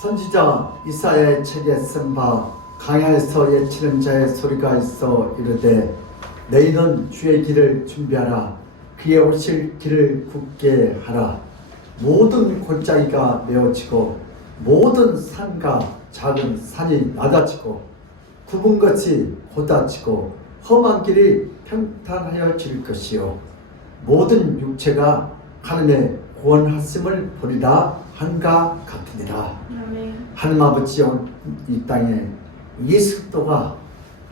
선지자 이사야의 책에 쓴 바 강야에서 예치는 자의 소리가 있어 이르되 너희는 주의 길을 준비하라. 그의 오실 길을 굳게 하라. 모든 골짜기가 메어지고 모든 산과 작은 산이 낮아지고 굽은 것이 곧아지고 험한 길이 평탄하여질 것이요 모든 육체가 하나님의 구원하심을 보리라 한가 같으니라. 하나님 아버지 이 땅에 예수도가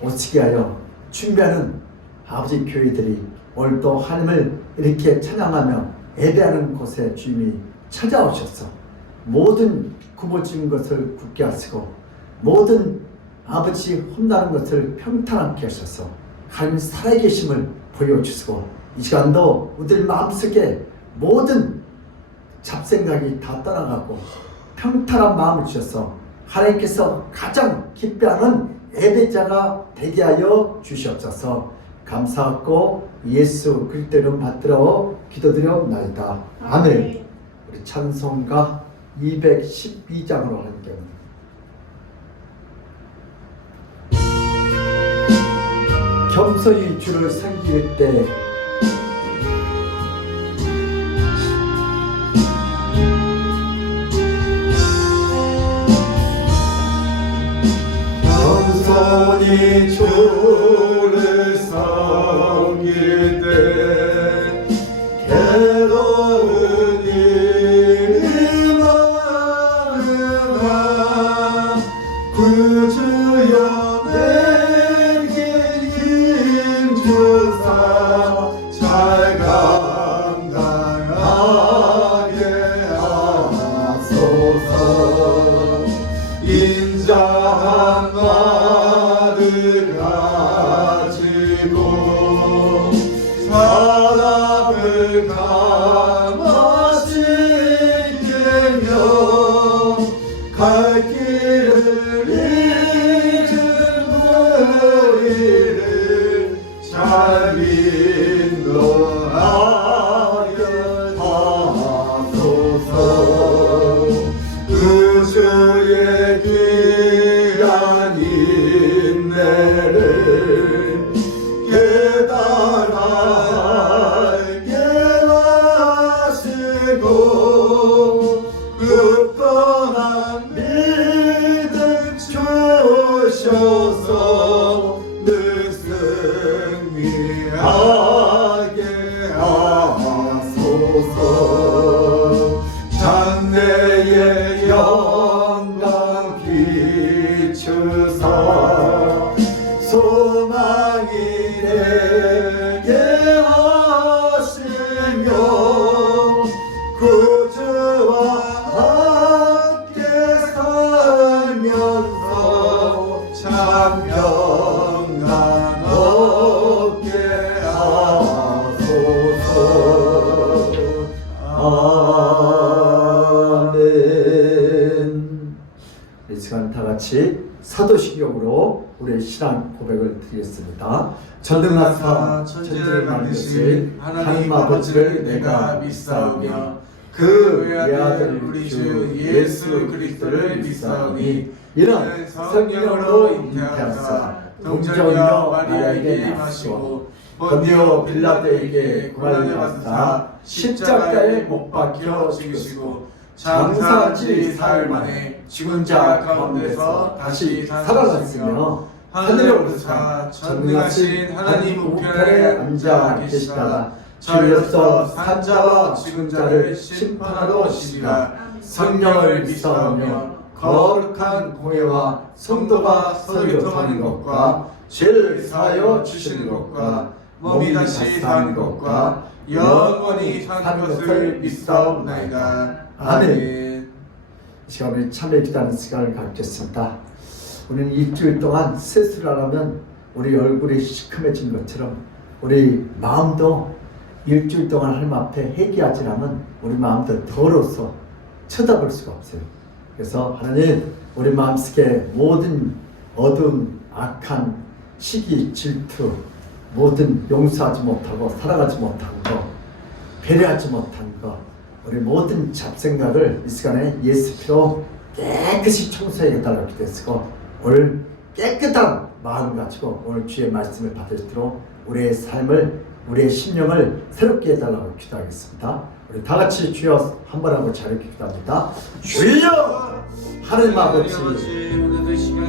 오시게 하여 준비하는 아버지 교회들이 오늘도 하나님을 이렇게 찬양하며 예배하는 곳에 주님이 찾아오셔서 모든 굽어진 것을 굳게 하시고 모든 아버지 험난한 것을 평탄하게 하셔서 하나님 살아계심을 보여주시고 이 시간도 우리 마음속에 모든 잡생각이 다 떠나가고 평탄한 마음을 주셔서 하나님께서 가장 기뻐하는 예배자가 되게 하여 주시옵소서. 감사하고 예수 그리스도 이름 받들어 기도드려옵나이다. 아멘. 우리 찬송가 212장으로 하는 경우 겸손히 주를 섬길 때 겸손히 주를 섬길 때 괴로운 일이 많으나 구주여 내게 힘주사 잘 감당하게 하소서. 인자한 말을 가지고 사람을 감화시키며 갈 길을 잃은 우리를 잘 인도하게 하소서. 그 주의 귀한 인내를 깨달아 알게 하시고 굳건한 믿음 주셔서 늘 승리하게 하소서. 장래의 영광 비추사 소망이 되게 하시며 구주와 함께 살면서 참 평안 얻게 하소서. 아멘. 이 시간 다 같이 사도신경으로 우리의 신앙 고백을 드리겠습니다. 전능하사 천지를 만드신 하나님 아버지를 내가 믿사오며 그 외아들 우리 주 예수 그리스도를 믿사오니 이는 성령으로 잉태하사 동정녀 마리아에게 임하시고 본디오 빌라도에게 고난을 받으사 십자가에 못 박혀 죽으시고 장사한 지 사흘 만에 죽은 자 가운데서 다시 살아났으며 하늘에 오르사 전능하신 하나님 우편에 앉아 계시다가 주로서 산자와 죽은 자를 심판하러 오시리라. 성령을 믿사오며 거룩한 공회와 성도가 서로 교통하는 것과 죄를 사하여 주시는 것과 몸이 다시 사는 것과 영원히 사는 것을 믿사옵나이다. 아멘. 이 시간 우리 참회 기도하는 시간을 갖겠습니다. 우리는 일주일 동안 세수를 안 하면 우리 얼굴이 시커매진 것처럼 우리 마음도 일주일 동안 하나님 앞에 회개하지 않으면 우리 마음도 더러워서 쳐다볼 수가 없어요. 그래서 하나님 우리 마음속에 모든 어두운 악한 시기 질투 모든 용서하지 못하고 살아가지 못한 거 배려하지 못한 거 우리 모든 잡생각을 이 시간에 예수 피로 깨끗이 청소해달라고 기도했고 오늘 깨끗한 마음 가지고 오늘 주의 말씀을 받으시도록 우리의 삶을 우리의 심령을 새롭게 해달라고 기도하겠습니다. 우리 다 같이 주여 한번 하고 자유롭게 기도합니다. 주여 하나님 아버지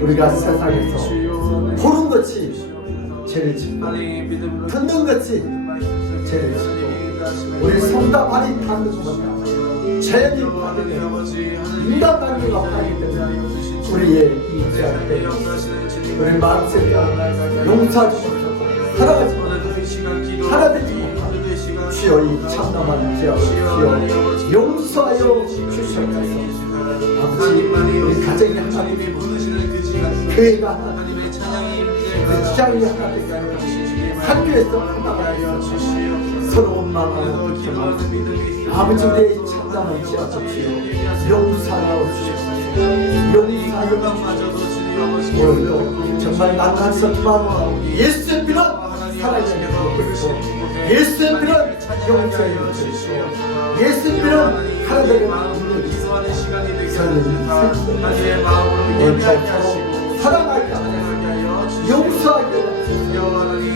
우리가 세상에서 보는 것이 죄를 짓고 듣는 것이 죄를 짓고 우리 손과 발이 닿는 것과 죄를 받으면 인간관계가 파기 때문에 우리의 이 죄악 때문에 우리 마음속에 용서하지 못하고 살아가지 못하고 하나되지 못하고 주여 이 참담한 죄악을 주여 용서하여 주시옵소서. 아버지 우리 가정이 하나님 교회가 하나님 우리 직장이 하나님 학교에서 하나님 서러운 마음으로 아버지 우리의 참담한 죄악을 주여 용서하여 주시옵소서. 용서하여 주시옵소서. 오늘도 정말 만났었지만 예수의 피는 살아있는 것이고 예수의 피는 용서해 주시고 예수의 피는 하나님의 마음을 저는 서로 사랑하게 하고 용서하게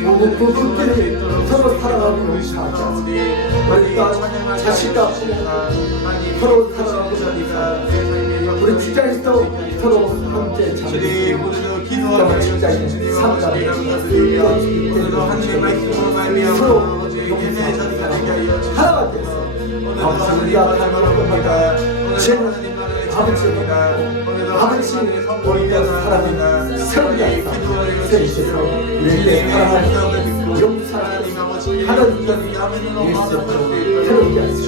하고 부부끼리 서로 사랑하고 용서하게 하고 우리가 자식과 부모 서로 사랑하고 용서하고 우리 직장에서도 서로 형제 자매 또 직장인 상가를 서로 용서하고 하나가 되어서 아버지 우리가 닮아는 것마다 죄는 아버지 우리가 사랑하는 새로운 약속 세계에서 우리에게 사랑하는 용서하는 하나님은 예수의 새로운 약속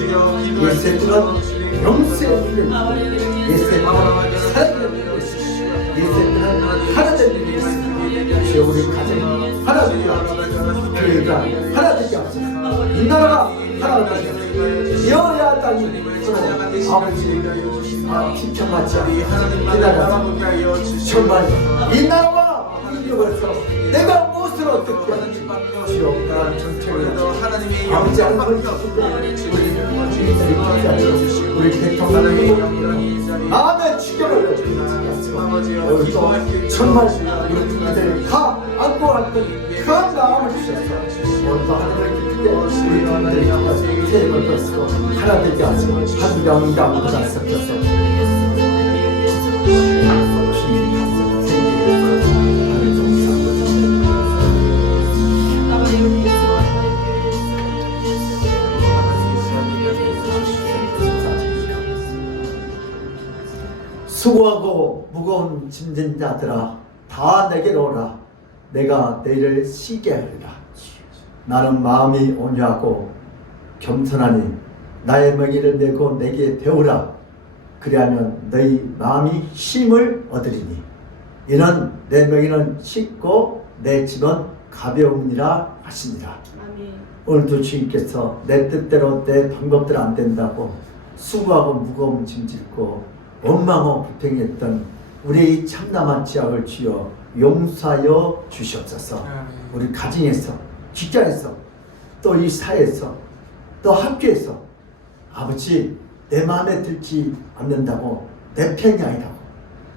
예수의 뜻은 용서의 능력 예수의 뜻은 사랑의 능력 예수의 뜻은 하나님의 능력 주여 우리 가정이 하나 되게 하옵소서 교회가 하나 되게 하옵소서 이 나라가 하나 되게 하옵소서 여야 땅이 아버지 비켜맞지 않고 기다려서 정말 이 나라와 민족에서 내가 무엇을 어떻게 하는지 주여 그런 정책을 아버지 하나님 우리 대통령이 마음의 충격을 오늘도 정말 우리 국민들이 다 안고 왔던 그 마음을 주셔서 오늘도 하나님을 기쁘게 우리 국민들이 세임을 벗고 하나 되게 하시고 한 영감보다 섞여서 수고하고 무거운 짐진 자들아 다 내게로 오라 내가 너희를 쉬게 하리라. 나는 마음이 온유하고 겸손하니 나의 멍에를 메고 내게 배우라. 그리하면 너희 마음이 쉼을 얻으리니 이는 내 멍에는 쉽고 내 짐은 가벼우니라 하시니라. 오늘도 주님께서 내 뜻대로 내 방법대로 안 된다고 수고하고 무거운 짐 짓고 원망하고 불평했던 우리의 참담한 죄악을 주여 용서하여 주시옵소서. 우리 가정에서 직장에서 또 이 사회에서 또 학교에서 아버지 내 마음에 들지 않는다고 내 편이 아니라고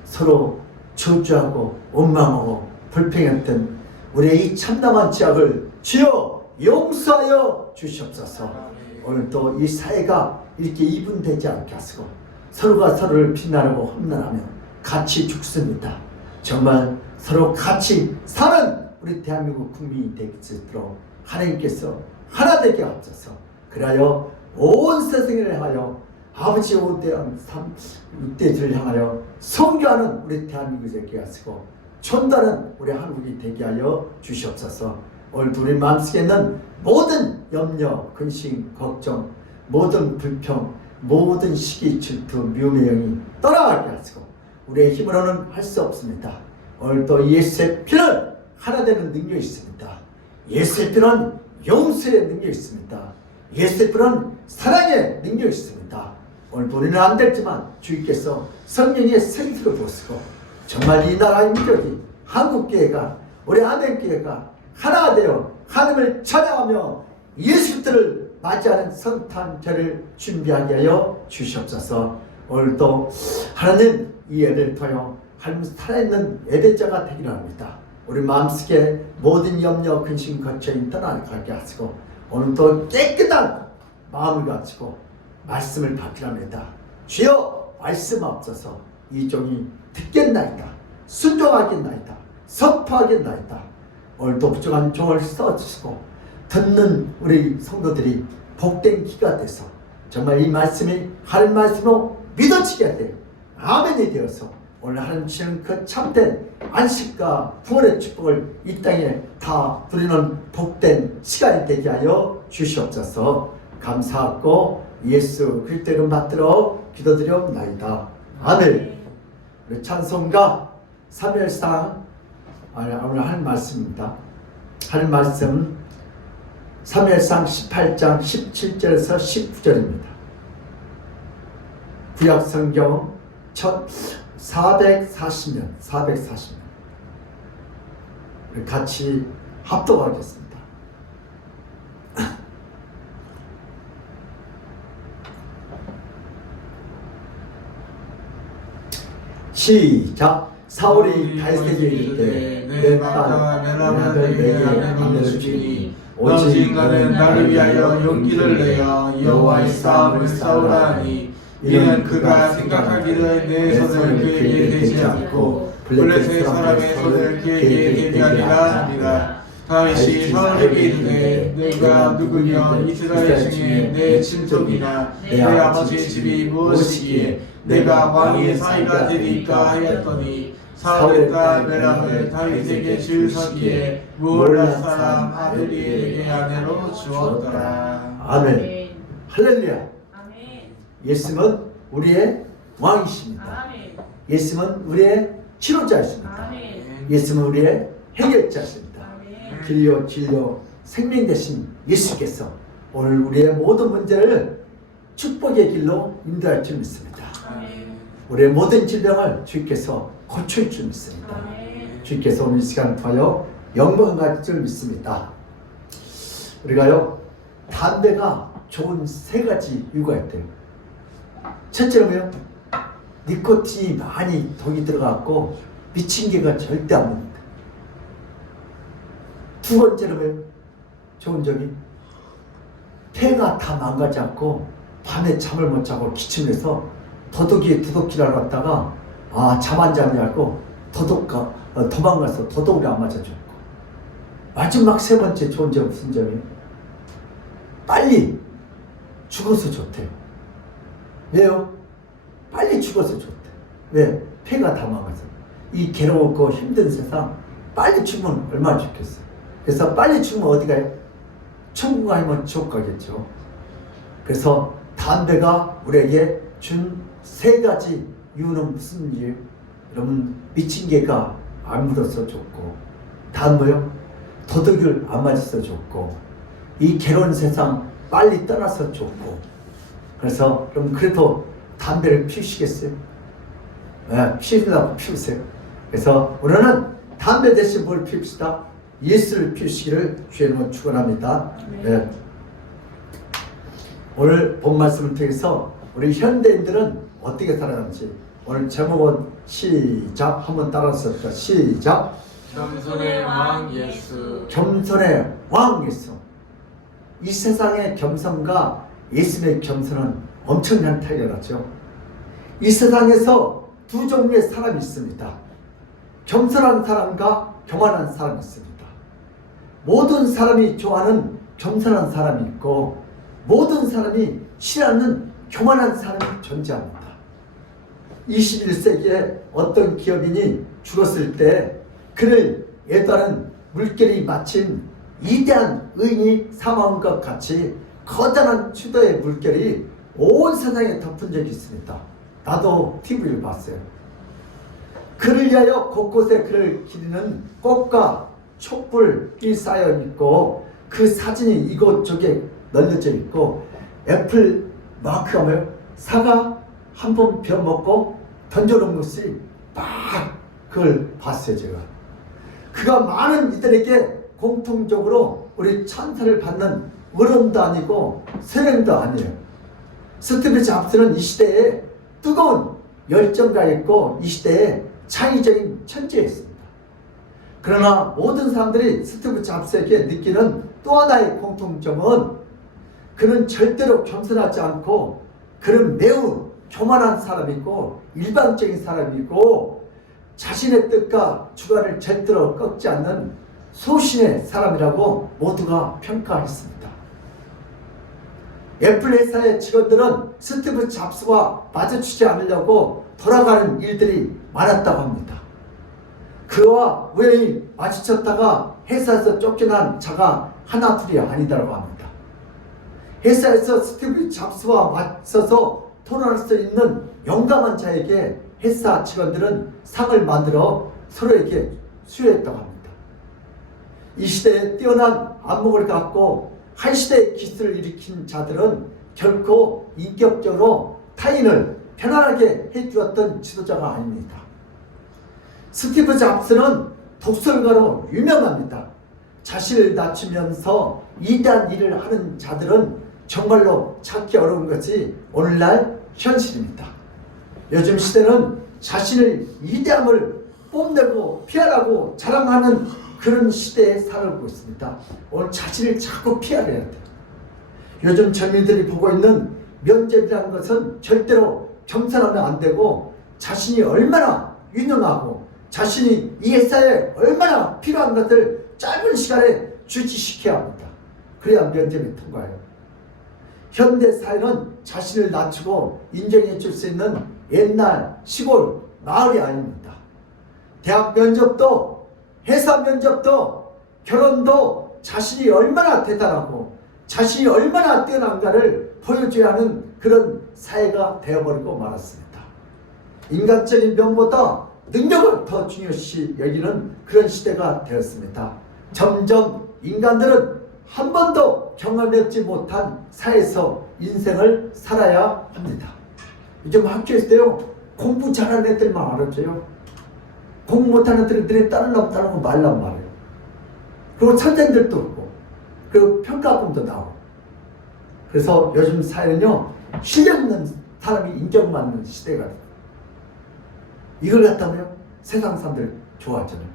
서로 저주하고 원망하고 불평했던 우리의 이 참담한 죄악을 주여 용서하여 주시옵소서. 오늘 또 이 사회가 이렇게 이분되지 않게 하시고 서로가 서로를 비난하고 험난하며 같이 죽습니다. 정말 서로 같이 사는 우리 대한민국 국민이 되기 수 있도록 하나님께서 하나 되게 하옵소서. 그리하여 온 세상을 하여 아버지의 오대한 육대들을 향하여 선교하는 우리 대한민국이 되게 하시고 전달은 우리 한국이 되게 하여 주시옵소서. 오늘도 우리 마음속에 있는 모든 염려, 근심, 걱정, 모든 불평, 모든 시기, 질투, 미움의 영이 떠나가게 하시고 우리의 힘으로는 할 수 없습니다. 오늘도 예수의 피는 하나 되는 능력이 있습니다. 예수의 피는 용서의 능력이 있습니다. 예수의 피는 사랑의 능력이 있습니다. 오늘도 우리는 안 됐지만 주님께서 성령의 생수를 부으시고 정말 이 나라의 민족이 한국교회가 우리 아멘교회가 하나 되어 하나님을 찬양하며 예수들을 맞이하는 성탄절을 준비하게 하여 주시옵소서. 오늘도 하나님 이 예배를 통하여 하나님 살아있는 예배자가 되기를 합니다. 우리 마음속에 모든 염려 근심 걱정이 떠나가게 하시고 오늘도 깨끗한 마음을 가지고 말씀을 받기를 합니다. 주여 말씀 앞서서 이 종이 듣겠나이다, 순종하겠나이다, 선포하겠나이다. 오늘도 부족한 종을 써주시고 듣는 우리 성도들이 복된 기가 돼서 정말 이 말씀이 하나님 말씀으로 믿어지게 돼요. 아멘이 되어서 오늘 하나님 주시는 그 참된 안식과 구원의 축복을 이 땅에 다 누리는 복된 시간이 되게 하여 주시옵소서. 감사하고 예수 그리스도 이름 받들어 기도드리옵나이다. 아멘. 우리 찬송가 3일상 오늘 할 말씀입니다. 할 말씀 3일상 18장 17절에서 19절입니다. 구약성경 1440년 우리 같이 합독하겠습니다. 시작. 사울이 다윗에게 이르되 내 딸 메라벨 내게 아내를 주니 오직 너는 나를 위하여 용기를 내어 여호와의 싸움을 싸우라 하니 이는 그가 생각하기를 내 손을 그에게 대지 않고 블레셋 사람의 손을 그에게 대게 하리라 합니다. 다윗이 사울에게 이르되 내가 누구며 이스라엘 중에 내 친족이나 내 아버지의 집이 무엇이기에 내가 왕의 사이가 되리까 하였더니 사울의 딸 메라벨 다윗에게 줄서기에 무올라 사람 아들이에게 아내로 주었더라. 아멘. 할렐루야. 예수는 우리의 왕이십니다. 예수는 우리의 치료자이십니다. 예수는 우리의 해결자이십니다. 길요 진료 생명 되신 예수께서 오늘 우리의 모든 문제를 축복의 길로 인도할 줄 믿습니다. 우리의 모든 질병을 주께서 고칠 줄 믿습니다. 주께서 오늘 이 시간을 통하여 영광을 가질 줄 믿습니다. 우리가요 담배가 좋은 세 가지 이유가 있대요. 첫째로요 니코틴이 많이 독이 들어갔고 미친 개가 절대 안 먹는다. 두 번째로요 좋은 점이 폐가 다 망가지 않고 밤에 잠을 못 자고 기침해서 도둑이 두둑질하러 갔다가 잠 안 자는 줄 알고 도망가서 도둑이 안 맞아 죽고. 마지막 세 번째 좋은 점 무슨 점이에요? 빨리 죽어서 좋대요. 왜요? 빨리 죽어서 좋대. 왜? 폐가 다 망가서. 이 괴로웠고 힘든 세상 빨리 죽으면 얼마나 좋겠어요. 그래서 빨리 죽으면 어디 가요? 천국 아니면 지옥 가겠죠. 그래서 담배가 우리에게 준 세 가지 이유는 무슨 일이에요? 여러분 미친 개가 안 물어서 좋고, 다음 뭐요? 도둑을 안 맞아서 좋고, 이 괴로운 세상 빨리 떠나서 좋고. 그래서 그럼 그래도 담배를 피우시겠어요? 네, 피우려고 피우세요. 그래서 우리는 담배 대신 뭘 피웁시다? 예수를 피우시기를 주의 이름으로 축원합니다. 네. 오늘 본 말씀을 통해서 우리 현대인들은 어떻게 살아가는지 오늘 제목은 시작 한번 따라서 봅시다. 시작. 겸손의 왕 예수. 겸손의 왕 예수. 이 세상의 겸손과 예수의 겸손은 엄청난 차이가 나죠. 이 세상에서 두 종류의 사람이 있습니다. 겸손한 사람과 교만한 사람이 있습니다. 모든 사람이 좋아하는 겸손한 사람이 있고 모든 사람이 싫어하는 교만한 사람이 존재합니다. 21세기에 어떤 기업인이 죽었을 때 그를 예다는 물결이 마침 위대한 의인이 사망한 것 같이 커다란 추도의 물결이 온 세상에 덮은 적이 있습니다. 나도 TV를 봤어요. 그를 위하여 곳곳에 그를 기리는 꽃과 촛불이 쌓여 있고 그 사진이 이곳저곳에 널려져 있고 애플 마크가 뭐예요? 사과 한 번 베어먹고 던져놓은 것이 막 그걸 봤어요. 제가 그가 많은 이들에게 공통적으로 우리 찬사를 받는 어른도 아니고 세령도 아니에요. 스티브 잡스는 이 시대에 뜨거운 열정가였고 이 시대에 창의적인 천재였습니다. 그러나 모든 사람들이 스티브 잡스에게 느끼는 또 하나의 공통점은 그는 절대로 겸손하지 않고 그는 매우 교만한 사람이고 일방적인 사람이고 자신의 뜻과 주관을 절대로 꺾지 않는 소신의 사람이라고 모두가 평가했습니다. 애플 회사의 직원들은 스티브 잡스와 마주치지 않으려고 돌아가는 일들이 많았다고 합니다. 그와 우연히 마주쳤다가 회사에서 쫓겨난 자가 하나 둘이 아니다라고 합니다. 회사에서 스티브 잡스와 맞서서 토론할 수 있는 용감한 자에게 회사 직원들은 상을 만들어 서로에게 수여했다고 합니다. 이 시대에 뛰어난 안목을 갖고 한 시대의 기술을 일으킨 자들은 결코 인격적으로 타인을 편안하게 해주었던 지도자가 아닙니다. 스티브 잡스는 독설가로 유명합니다. 자신을 낮추면서 위대한 일을 하는 자들은 정말로 찾기 어려운 것이 오늘날 현실입니다. 요즘 시대는 자신의 위대함을 뽐내고 피하라고 자랑하는 그런 시대에 살고 있습니다. 오늘 자신을 자꾸 피하려 해야 돼요. 요즘 젊은이들이 보고 있는 면접이라는 것은 절대로 겸손하면 안 되고 자신이 얼마나 유능하고 자신이 이 회사에 얼마나 필요한 것을 짧은 시간에 주지시켜야 합니다. 그래야 면접이 통과해요. 현대 사회는 자신을 낮추고 인정해 줄 수 있는 옛날 시골 마을이 아닙니다. 대학 면접도 회사 면접도 결혼도 자신이 얼마나 대단하고 자신이 얼마나 뛰어난가를 보여줘야 하는 그런 사회가 되어버리고 말았습니다. 인간적인 면보다 능력을 더 중요시 여기는 그런 시대가 되었습니다. 점점 인간들은 한 번도 경험해보지 못한 사회에서 인생을 살아야 합니다. 요즘 학교에서요 공부 잘하는 애들만 알아줘요. 공부 못하는 애들이 따르려고 따르고 말란 말이에요. 그리고 선생들도 없고 그리고 평가금도 나오고. 그래서 요즘 사회는요 실력 있는 사람이 인정받는 시대가 돼요. 이걸 갖다면 세상 사람들 좋아하잖아요.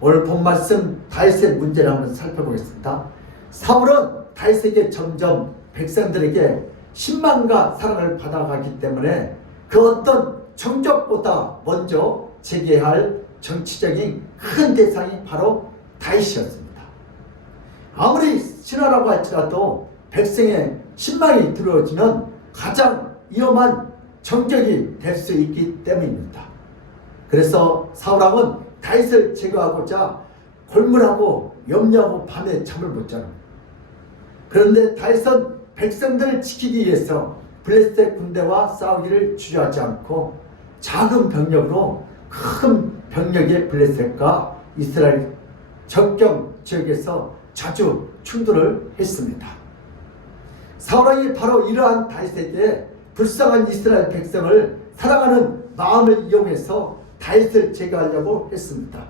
오늘 본 말씀 다윗의 문제를 한번 살펴보겠습니다. 사울은 다윗에게 점점 백성들에게 신망과 사랑을 받아가기 때문에 그 어떤 정적보다 먼저 제기할 정치적인 큰 대상이 바로 다윗이었습니다. 아무리 신하라고 할지라도 백성의 신망이 들어오면 가장 위험한 정적이 될 수 있기 때문입니다. 그래서 사울왕은 다윗을 제거하고자 골문하고 염려하고 밤에 잠을 못 자는 거예요. 그런데 다윗은 백성들을 지키기 위해서 블레셋 군대와 싸우기를 주저하지 않고 작은 병력으로 큰 병력의 블레셋과 이스라엘 접경 지역에서 자주 충돌을 했습니다. 사울왕이 바로 이러한 다윗에게 불쌍한 이스라엘 백성을 사랑하는 마음을 이용해서 다윗을 제거하려고 했습니다.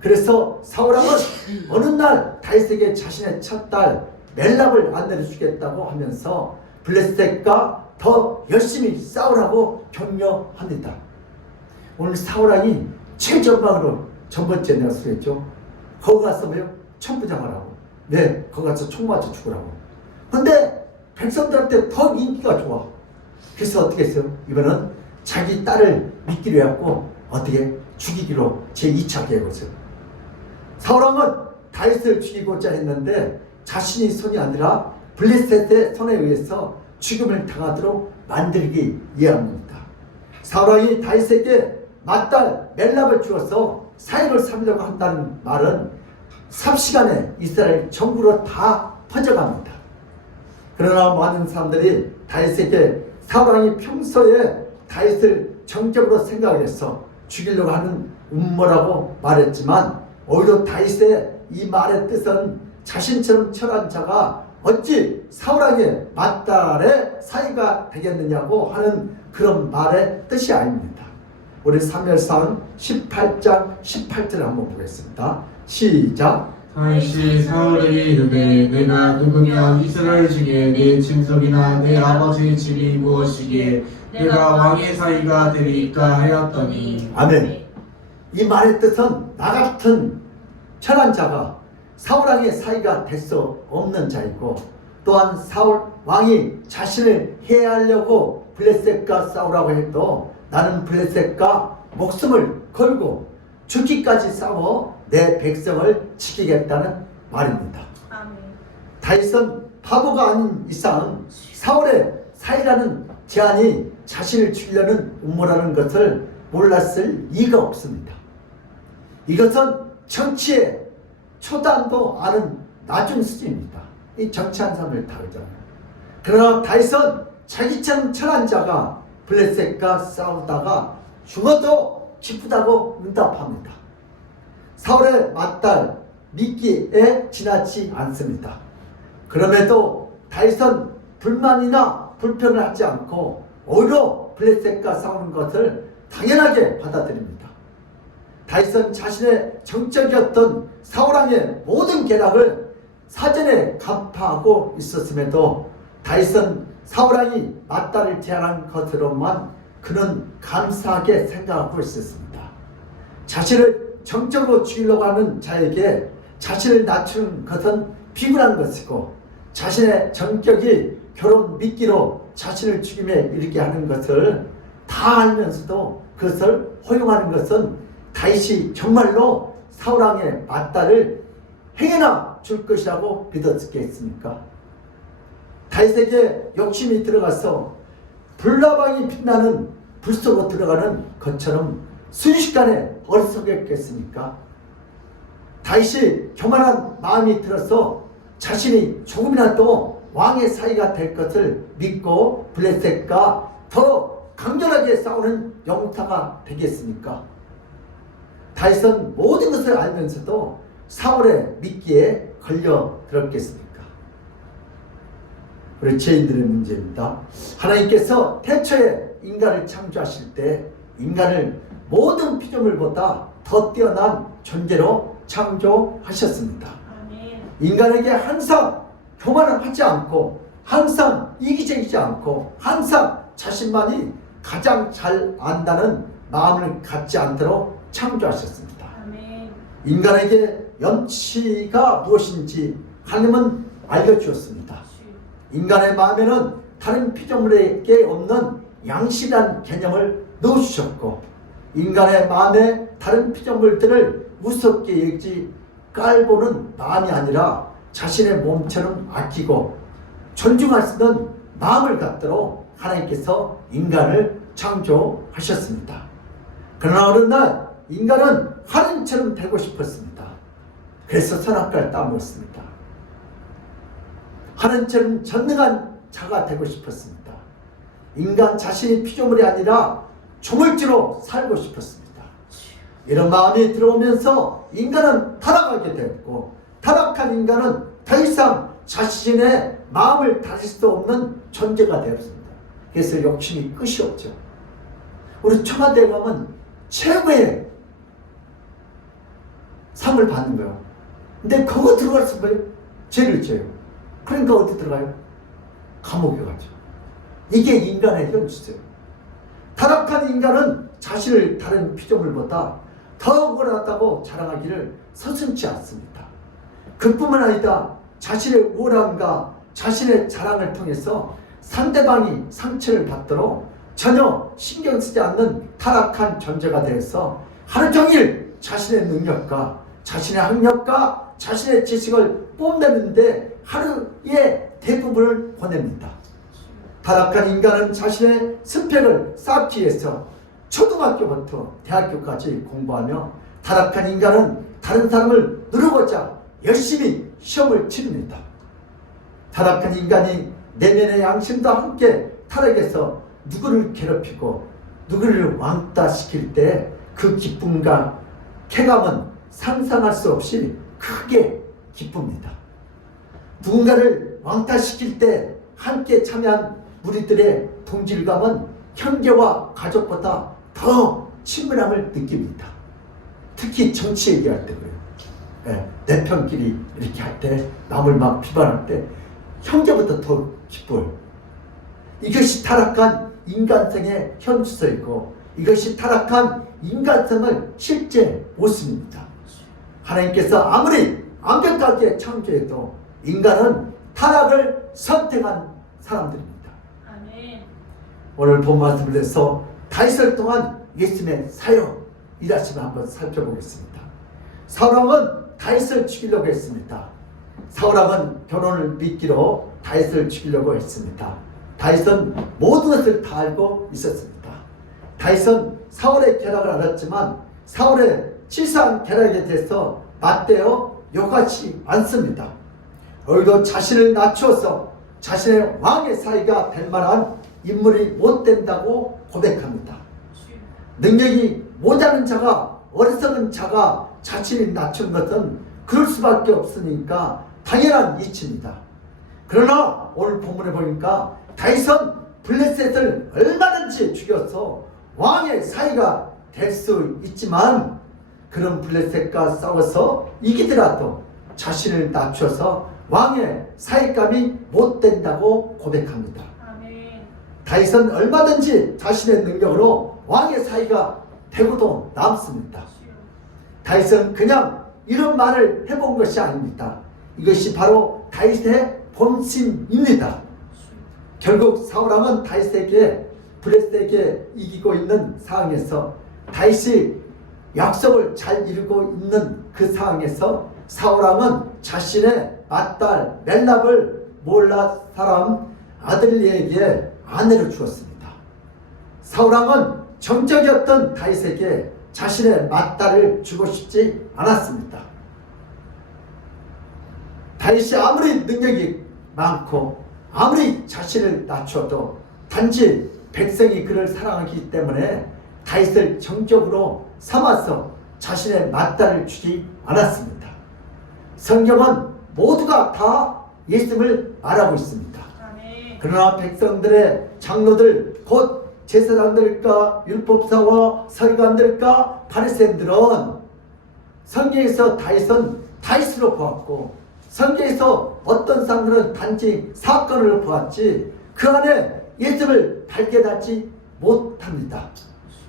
그래서 사울왕은 어느 날 다윗에게 자신의 첫 딸 멜랍을 안 내려주겠다고 하면서 블레셋과 더 열심히 싸우라고 격려합니다. 오늘 사울왕이 최전방으로 전번째 내가 쓰겠죠. 거기 가서 뭐요? 천부장하라고. 네, 거기 가서 총 맞아 죽으라고. 근데 백성들한테 더 인기가 좋아. 그래서 어떻게 했어요? 이번은 자기 딸을 믿기로 해갖고 어떻게 죽이기로 제2차 계획을. 사울왕은 다윗을 죽이고자 했는데 자신이 손이 아니라 블레셋의 손에 의해서 죽음을 당하도록 만들기 위함입니다. 사울왕이 다윗에게 맏딸 멜랍을 주어서 사역을 삼으려고 한다는 말은 삽시간에 이스라엘 전부로 다 퍼져갑니다. 그러나 많은 사람들이 다윗에게 사울왕이 평소에 다윗을 정적으로 생각해서 죽이려고 하는 음모라고 말했지만 오히려 다윗의 이 말의 뜻은 자신처럼 철한 자가 어찌 사울왕의 맏딸의 사이가 되겠느냐고 하는 그런 말의 뜻이 아닙니다. 우리 사무엘상 18장 18절을 한번 보겠습니다. 시작. 다윗이 사울에게 이르되 내가 누구냐 이스라엘 중에 내 친족이나 내 아버지의 집이 무엇이기에 내가 왕의 사이가 되리까 하였더니. 아멘. 이 말의 뜻은 나 같은 천한 자가 사울왕의 사이가 될 수 없는 자이고, 또한 사울 왕이 자신을 해하려고 블레셋과 싸우라고 해도 나는 블레셋과 목숨을 걸고 죽기까지 싸워 내 백성을 지키겠다는 말입니다. 아멘. 다윗은 바보가 아닌 이상 사울의 사이라는 제안이 자신을 죽이려는 음모라는 것을 몰랐을 이유가 없습니다. 이것은 정치의 초단도 아는 나중 수준입니다. 이 정치한 사람을 다르잖아요. 그러나 다윗은 자기처럼 천한 자가 블레셋과 싸우다가 죽어도 기쁘다고 응답합니다. 사울의 맏딸 미끼에 지나치 않습니다. 그럼에도 다윗은 불만이나 불평을 하지 않고 오히려 블레셋과 싸우는 것을 당연하게 받아들입니다. 다윗은 자신의 정적이었던 사울왕의 모든 계략을 사전에 간파하고 있었음에도 다윗은 사울왕이 맏딸을 제안한 것으로만 그는 감사하게 생각하고 있었습니다. 자신을 정적으로 죽이려고 하는 자에게 자신을 낮추는 것은 비굴한 것이고, 자신의 전격이 결혼 미끼로 자신을 죽임에 이르게 하는 것을 다 알면서도 그것을 허용하는 것은 다윗이 정말로 사울왕의 맏딸을 행여나 줄 것이라고 믿었겠습니까? 다윗에게 욕심이 들어가서 불나방이 빛나는 불 속으로 들어가는 것처럼 순식간에 어리석겠습니까? 다윗이 교만한 마음이 들어서 자신이 조금이라도 왕의 사이가 될 것을 믿고 블레셋과 더 강렬하게 싸우는 영타가 되겠습니까? 다윗은 모든 것을 알면서도 사울의 미끼에 걸려 들었겠습니까? 우리 죄인들의 문제입니다. 하나님께서 태초에 인간을 창조하실 때 인간을 모든 피조물보다 더 뛰어난 존재로 창조하셨습니다. 아멘. 인간에게 항상 교만을 하지 않고, 항상 이기적이지 않고, 항상 자신만이 가장 잘 안다는 마음을 갖지 않도록 창조하셨습니다. 아멘. 인간에게 염치가 무엇인지 하나님은 알려주었습니다. 인간의 마음에는 다른 피조물에게 없는 양심이라는 개념을 넣어주셨고, 인간의 마음에 다른 피조물들을 무섭게 여기지 깔보는 마음이 아니라 자신의 몸처럼 아끼고 존중할 수 있는 마음을 갖도록 하나님께서 인간을 창조하셨습니다. 그러나 어느 날 인간은 하나님처럼 되고 싶었습니다. 그래서 선악과를 따먹었습니다. 하나님처럼 전능한 자가 되고 싶었습니다. 인간 자신이 피조물이 아니라 조물주로 살고 싶었습니다. 이런 마음이 들어오면서 인간은 타락하게 되었고, 타락한 인간은 더 이상 자신의 마음을 다질 수 없는 존재가 되었습니다. 그래서 욕심이 끝이 없죠. 우리 청와대에 가면 최고의 상을 받는 거예요. 근데 그거 들어가서 뭐예요? 죄를 져요. 그러니까 어디 들어가요? 감옥에 가죠. 이게 인간의 현실이에요. 타락한 인간은 자신을 다른 피조물보다 더 억울하다고 자랑하기를 서슴지 않습니다. 그뿐만 아니라 자신의 우월함과 자신의 자랑을 통해서 상대방이 상처를 받도록 전혀 신경 쓰지 않는 타락한 존재가 되어서 하루 종일 자신의 능력과 자신의 학력과 자신의 지식을 뽐내는데 하루의 대부분을 보냅니다. 타락한 인간은 자신의 스펙을 쌓기 위해서 초등학교부터 대학교까지 공부하며, 타락한 인간은 다른 사람을 누르고자 열심히 시험을 치릅니다. 타락한 인간이 내면의 양심과 함께 타락해서 누구를 괴롭히고 누구를 왕따시킬 때 그 기쁨과 쾌감은 상상할 수 없이 크게 기쁩니다. 누군가를 왕따시킬 때 함께 참여한 무리들의 동질감은 형제와 가족보다 더 친밀함을 느낍니다. 특히 정치 얘기할 때 그래요. 내 편끼리 이렇게 할 때, 남을 막 비판할 때 형제보다 더 기뻐요. 이것이 타락한 인간성의 현주소이고 이것이 타락한 인간성을 실제 모습입니다. 하나님께서 아무리 완벽하게 창조해도 인간은 타락을 선택한 사람들입니다. 아멘. 오늘 본 말씀을 해서 다윗을 통한 예수님의 사역 일하심을 한번 살펴보겠습니다. 사울왕은 다윗을 죽이려고 했습니다. 사울왕은 결혼을 미끼로 다윗을 죽이려고 했습니다. 다윗은 모든 것을 다 알고 있었습니다. 다윗은 사울의 계략을 알았지만 사울의 치사한 계략에 대해서 맞대어 욕하지 않습니다. 오히려 자신을 낮추어서 자신의 왕의 사이가 될 만한 인물이 못 된다고 고백합니다. 능력이 모자른 자가, 어리석은 자가 자신을 낮춘 것은 그럴 수밖에 없으니까 당연한 이치입니다. 그러나 오늘 본문에 보니까 다윗은 블레셋을 얼마든지 죽여서 왕의 사이가 될 수 있지만 그런 블레셋과 싸워서 이기더라도 자신을 낮춰서 왕의 사익감이 못 된다고 고백합니다. 아멘. 다윗은 얼마든지 자신의 능력으로 왕의 사이가 되고도 남습니다. 다윗은 그냥 이런 말을 해본 것이 아닙니다. 이것이 바로 다윗의 본심입니다. 결국 사울왕은 다윗에게 블레셋에게 이기고 있는 상황에서 다윗이 약속을 잘 이루고 있는 그 상황에서 사울왕은 자신의 맏딸 멜랍을 몰라 사람 아들리에게 아내로 주었습니다. 사울왕은 정적이었던 다윗에게 자신의 맏딸을 주고 싶지 않았습니다. 다윗이 아무리 능력이 많고 아무리 자신을 낮춰도 단지 백성이 그를 사랑하기 때문에 다윗을 정적으로 삼아서 자신의 맏딸을 주지 않았습니다. 성경은 모두가 다 예수님을 말하고 있습니다. 아멘. 그러나 백성들의 장로들 곧 제사장들과 율법사와 서기관들과 바리새인들은 성경에서 다윗은 다윗으로 보았고 성경에서 어떤 사람들은 단지 사건으로 보았지 그 안에 예수를 발견하지 못합니다.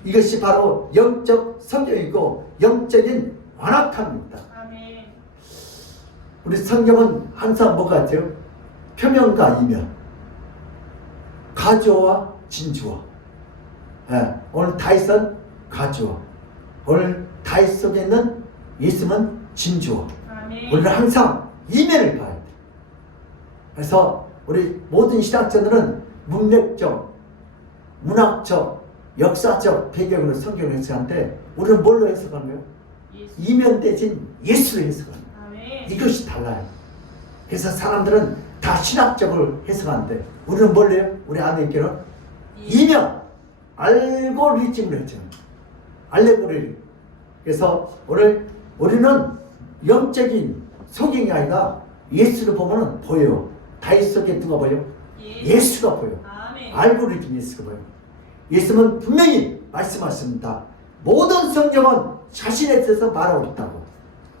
이것이 바로 영적 성경이고 영적인 완악함입니다. 아멘. 우리 성경은 항상 뭐가 같아요? 표면과 이면, 가주어와 진주어. 오늘 다윗은 가주어, 오늘 다윗 속에 있는 예수는 진주어. 아멘. 우리는 항상 이면을 봐야 돼. 그래서 우리 모든 신학자들은 문맥적, 문학적, 역사적 배경으로 성경을 해석하는데 우리는 뭘로 해석하는 거예요? 예수. 이면 대신 예수로 해석하는 거예요. 아멘. 이것이 달라요. 그래서 사람들은 다 신학적으로 해석하는데 우리는 뭘로 해요? 우리 아멘교는 이면, 알고리즘으로 했잖아요. 알레고리. 그래서 오늘 우리는 영적인 소경이 아니라 예수를 보면 보여요. 다윗 속에 누가 보여요? 예수가 보여요. 아멘. 알고리즘 예수가 보여요. 예수는 분명히 말씀하십니다. 모든 성경은 자신에 대해서 말하고 있다고.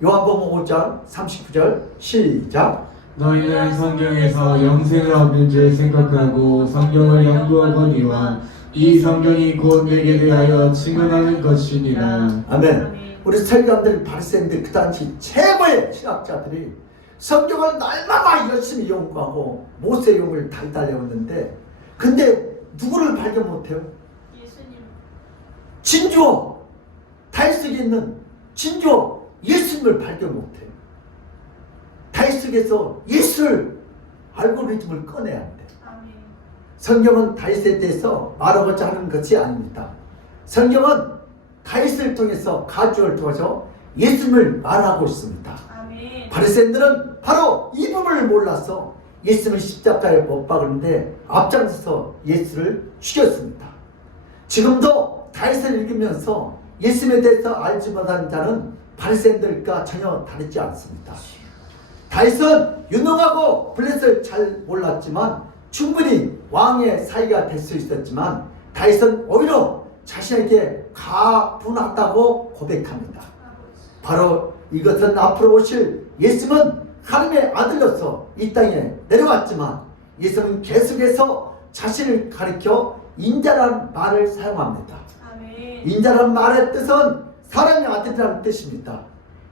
요한복음 5장 39절 시작. 너희는 성경에서 영생을 얻는 줄 생각하고 성경을 연구하거니와 이 성경이 곧 내게 대하여 증언하는 것이니라. 아멘. 우리 설교관들, 바리새인들 그 당시 최고의 신학자들이 성경을 날마다 열심히 연구하고 모세용을 달달 외웠는데 근데 누구를 발견 못해요? 예수님. 진주어, 다윗 속에 있는 진주어 예수님을 발견 못해요. 다윗 속에서 예수를 알고리즘을 꺼내야 한대. 아멘. 성경은 다윗에 대해서 말하고자 하는 것이 아닙니다. 성경은 다윗을 통해서 가주를 통해서 예수님을 말하고 있습니다. 아멘. 바리새인들은 바로 이 부분을 몰라서 예수님을 십자가에 못 박았는데 앞장서서 예수를 죽였습니다. 지금도 다윗을 읽으면서 예수님에 대해서 알지 못하는 자는 바리새인들과 전혀 다르지 않습니다. 다윗은 유능하고 블레셋을 잘 몰랐지만 충분히 왕의 사이가 될 수 있었지만 다윗은 오히려 자신에게 가분하다고 고백합니다. 바로 이것은 앞으로 오실 예수는 하나님의 아들로서 이 땅에 내려왔지만 예수는 계속해서 자신을 가리켜 인자라는 말을 사용합니다. 아멘. 인자라는 말의 뜻은 사람의 아들이라는 뜻입니다.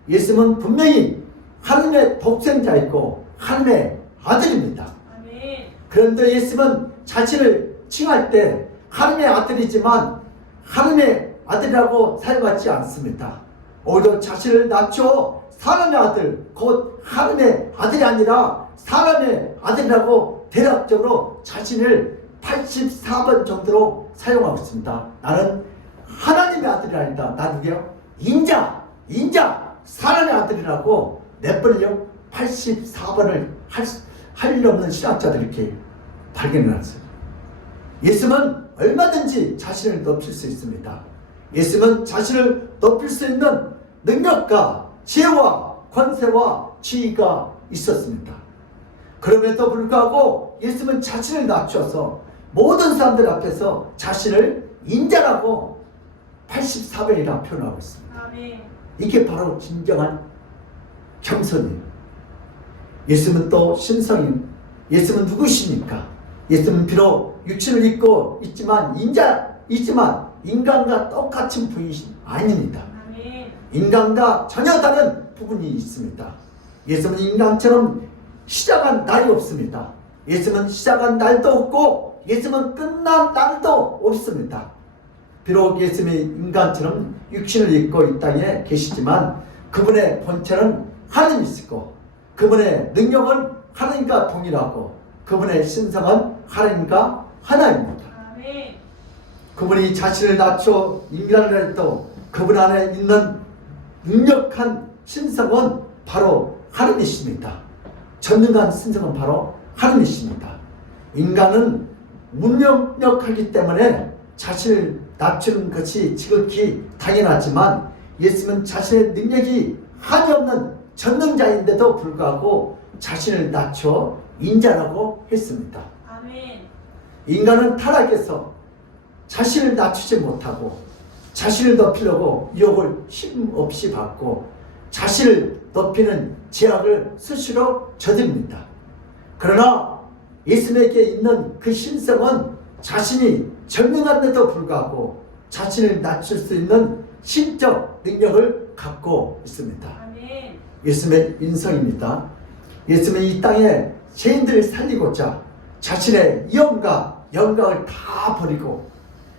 예수님은 분명히 하나님의 독생자이고 하나님의 아들입니다. 아멘. 그런데 예수님은 자신을 칭할 때 하나님의 아들이지만 하나님의 아들이라고 사용하지 않습니다. 오히려 자신을 낮춰 사람의 아들, 곧 하나님의 아들이 아니라 사람의 아들이라고 대략적으로 자신을 84번 정도로 사용하고 있습니다. 나는 하나님의 아들이라니다. 나 누구요? 인자, 사람의 아들이라고 몇 번을요? 84번을 할 없는 신학자들이 이렇게 발견해놨어요. 예수님은 얼마든지 자신을 높일 수 있습니다. 예수님은 자신을 높일 수 있는 능력과 지혜와 권세와 지위가 있었습니다. 그럼에도 불구하고 예수님은 자신을 낮춰서 모든 사람들 앞에서 자신을 인자라고 84번이라 표현하고 있습니다. 아멘. 이게 바로 진정한 겸손이에요. 예수님은 또 신성인, 예수님은 누구십니까? 예수님은 비록 육신을 입고 있지만 인자이지만 인간과 똑같은 분이 아닙니다. 아멘. 인간과 전혀 다른 부분이 있습니다. 예수님은 인간처럼 시작한 날이 없습니다. 예수님은 시작한 날도 없고 예수님은 끝난 날도 없습니다. 비록 예수님이 인간처럼 육신을 입고 이 땅에 계시지만 그분의 본체는 하나님이시고 그분의 능력은 하나님과 동일하고 그분의 신성은 하나님과 하나입니다. 아멘. 그분이 자신을 낮춰 인간을 해도 그분 안에 있는 능력한 신성은 바로 하나님이십니다. 전능한 신성은 바로 하나님이십니다. 인간은 무능력하기 때문에 자신을 낮추는 것이 지극히 당연하지만 예수님은 자신의 능력이 한이 없는 전능자인데도 불구하고 자신을 낮춰 인자라고 했습니다. 아멘. 인간은 타락해서 자신을 낮추지 못하고 자신을 높이려고 유혹을 힘없이 받고 자신을 높이는 제약을 수시로 저집니다. 그러나 예수님에게 있는 그 신성은 자신이 전능한데도 불구하고 자신을 낮출 수 있는 신적 능력을 갖고 있습니다. 아멘. 예수님의 인성입니다. 예수님은 이 땅에 죄인들을 살리고자 자신의 위엄과 영광을 다 버리고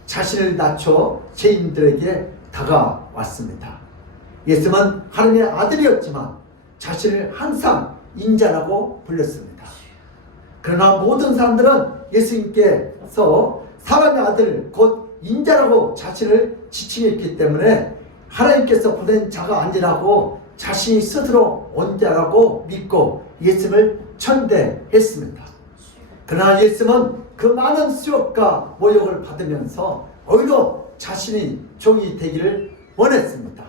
자신을 낮춰 죄인들에게 다가왔습니다. 예수님은 하나님의 아들이었지만 자신을 항상 인자라고 불렸습니다. 그러나 모든 사람들은 예수님께서 사람의 아들 곧 인자라고 자신을 지칭했기 때문에 하나님께서 보낸 자가 아니라고 자신이 스스로 온 자라고 믿고 예수님을 천대했습니다. 그러나 예수님은 그 많은 수욕과 모욕을 받으면서 오히려 자신이 종이 되기를 원했습니다.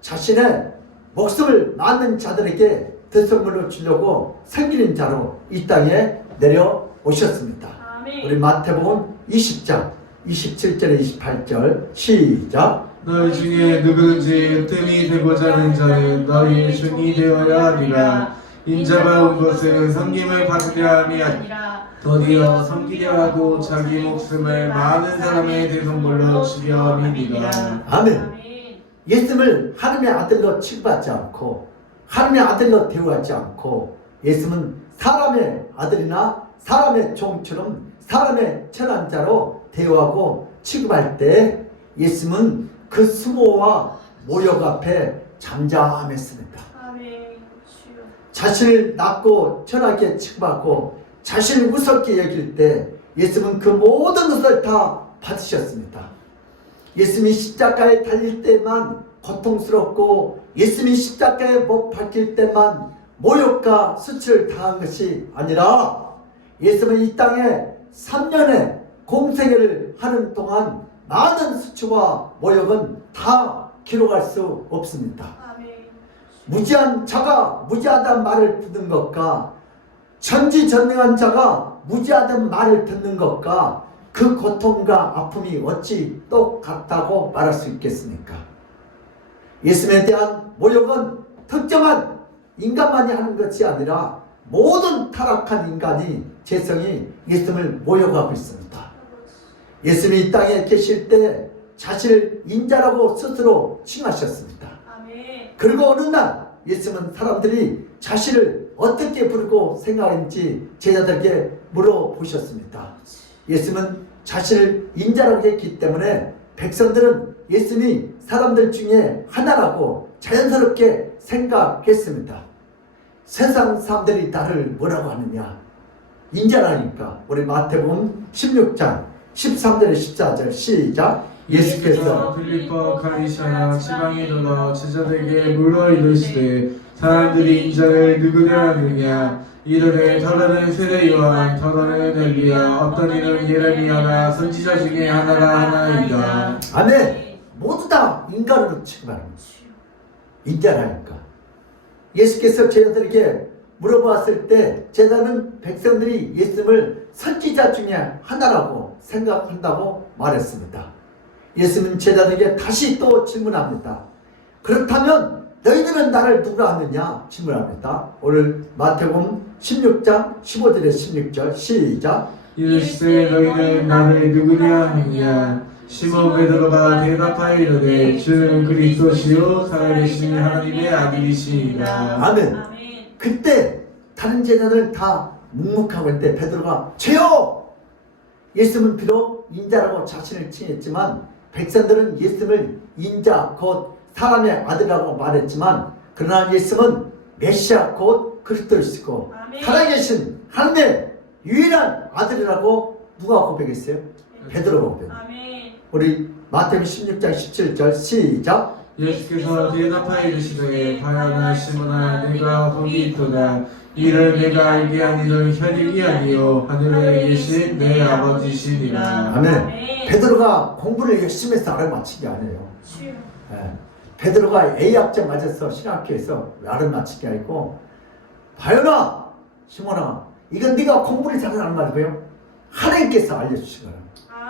자신의 목숨을 맞는 자들에게 대선물로 주려고 생기는 자로 이 땅에 내려오셨습니다. 아멘. 우리 마태복음 20장 27절에 28절 시작. 너희 중에 누구든지 뜸이 되고자 하는 자는 너희의 주인이 되어야 하리라. 인자가 온 것은 섬김을 받으려 함이 아니라 더디어 섬기려 하고 자기 목숨을 많은 사람의 대성물로 주려 함이니라. 아멘. 아멘. 예수님을 하나님의 아들로 취급하지 않고 하나님의 아들로 대우하지 않고 예수님은 사람의 아들이나 사람의 종처럼 사람의 천한 자로 대우하고 취급할 때 예수님은 그 수모와 모욕 앞에 잠잠했습니다. 아멘. 주여. 자신을 낮고 천하게 취급하고 자신을 우습게 여길 때 예수님은 그 모든 것을 다 받으셨습니다. 예수님이 십자가에 달릴 때만 고통스럽고 예수님이 십자가에 못 박힐 때만 모욕과 수치를 당한 것이 아니라 예수님은 이 땅에 3년의 공생애를 하는 동안 많은 수치와 모욕은 다 기록할 수 없습니다. 아멘. 무지한 자가 무지하다는 말을 듣는 것과 전지전능한 자가 무지하다는 말을 듣는 것과 그 고통과 아픔이 어찌 똑같다고 말할 수 있겠습니까? 예수님에 대한 모욕은 특정한 인간만이 하는 것이 아니라 모든 타락한 인간이 재성이 예수님을 모욕하고 있습니다. 예수님이 이 땅에 계실 때 자신을 인자라고 스스로 칭하셨습니다. 아멘. 그리고 어느 날 예수님은 사람들이 자신을 어떻게 부르고 생각했는지 제자들에게 물어보셨습니다. 예수님은 자신을 인자라고 했기 때문에 백성들은 예수님이 사람들 중에 하나라고 자연스럽게 생각했습니다. 세상 사람들이 나를 뭐라고 하느냐? 인자라니까. 우리 마태복음 16장 13절에 14절 시작. 예수께서 빌립보 가이사랴 지방에 들어 제자들에게 물어 이르시되 사람들이 인자를 누구냐 하느냐 이르되 더러는 세례 요한 더러는 엘리야 어떤 이는 예레미야나 선지자 중에 하나라 하나이다. 아멘. 모두 다 인간으로 취급합니다. 인자라니까. 예수께서 제자들에게 물어보았을 때 제자는 백성들이 예수님을 선지자 중에 하나라고 생각한다고 말했습니다. 예수님은 제자들에게 다시 또 질문합니다. 그렇다면 너희들은 나를 누구라 하느냐? 질문합니다. 오늘 마태복음 16장 15절에 16절 시작. 이르시되 너희는 나를 누구냐 하느냐 시몬 베드로가 대답하여 이르되 주는 그리스도시요 살아계신 하나님의 아들이시니라. 아멘. 아멘. 그때 다른 제자들은 다 묵묵하고 있는데 베드로가 주여! 예수님은 비록 인자라고 자신을 칭했지만 백성들은 예수님을 인자 곧 사람의 아들이라고 말했지만 그러나 예수님은 메시아 곧 그리스도이시고 아멘. 살아계신 하나님의 유일한 아들이라고 누가 고백했어요? 베드로가 고백했어요. 아멘. 우리 마태복음 16장 17절 시작. 예수께서 대답하여 이르시되 바야나 시몬아 내가 복이 있도다 이를 내가 알게 아니를 혈육이 아니요 하늘에 계신 내 아버지시니라. 아멘. 아멘. 베드로가 공부를 열심히 해서 알아맞힌 게 아니에요. 주여. 예. 베드로가 A학점 맞아서 신학교에서 알아맞힌 게 아니고 바요나 시몬아 이건 네가 공부를 잘하는 말이고요. 하나님께서 알려주신 거예요.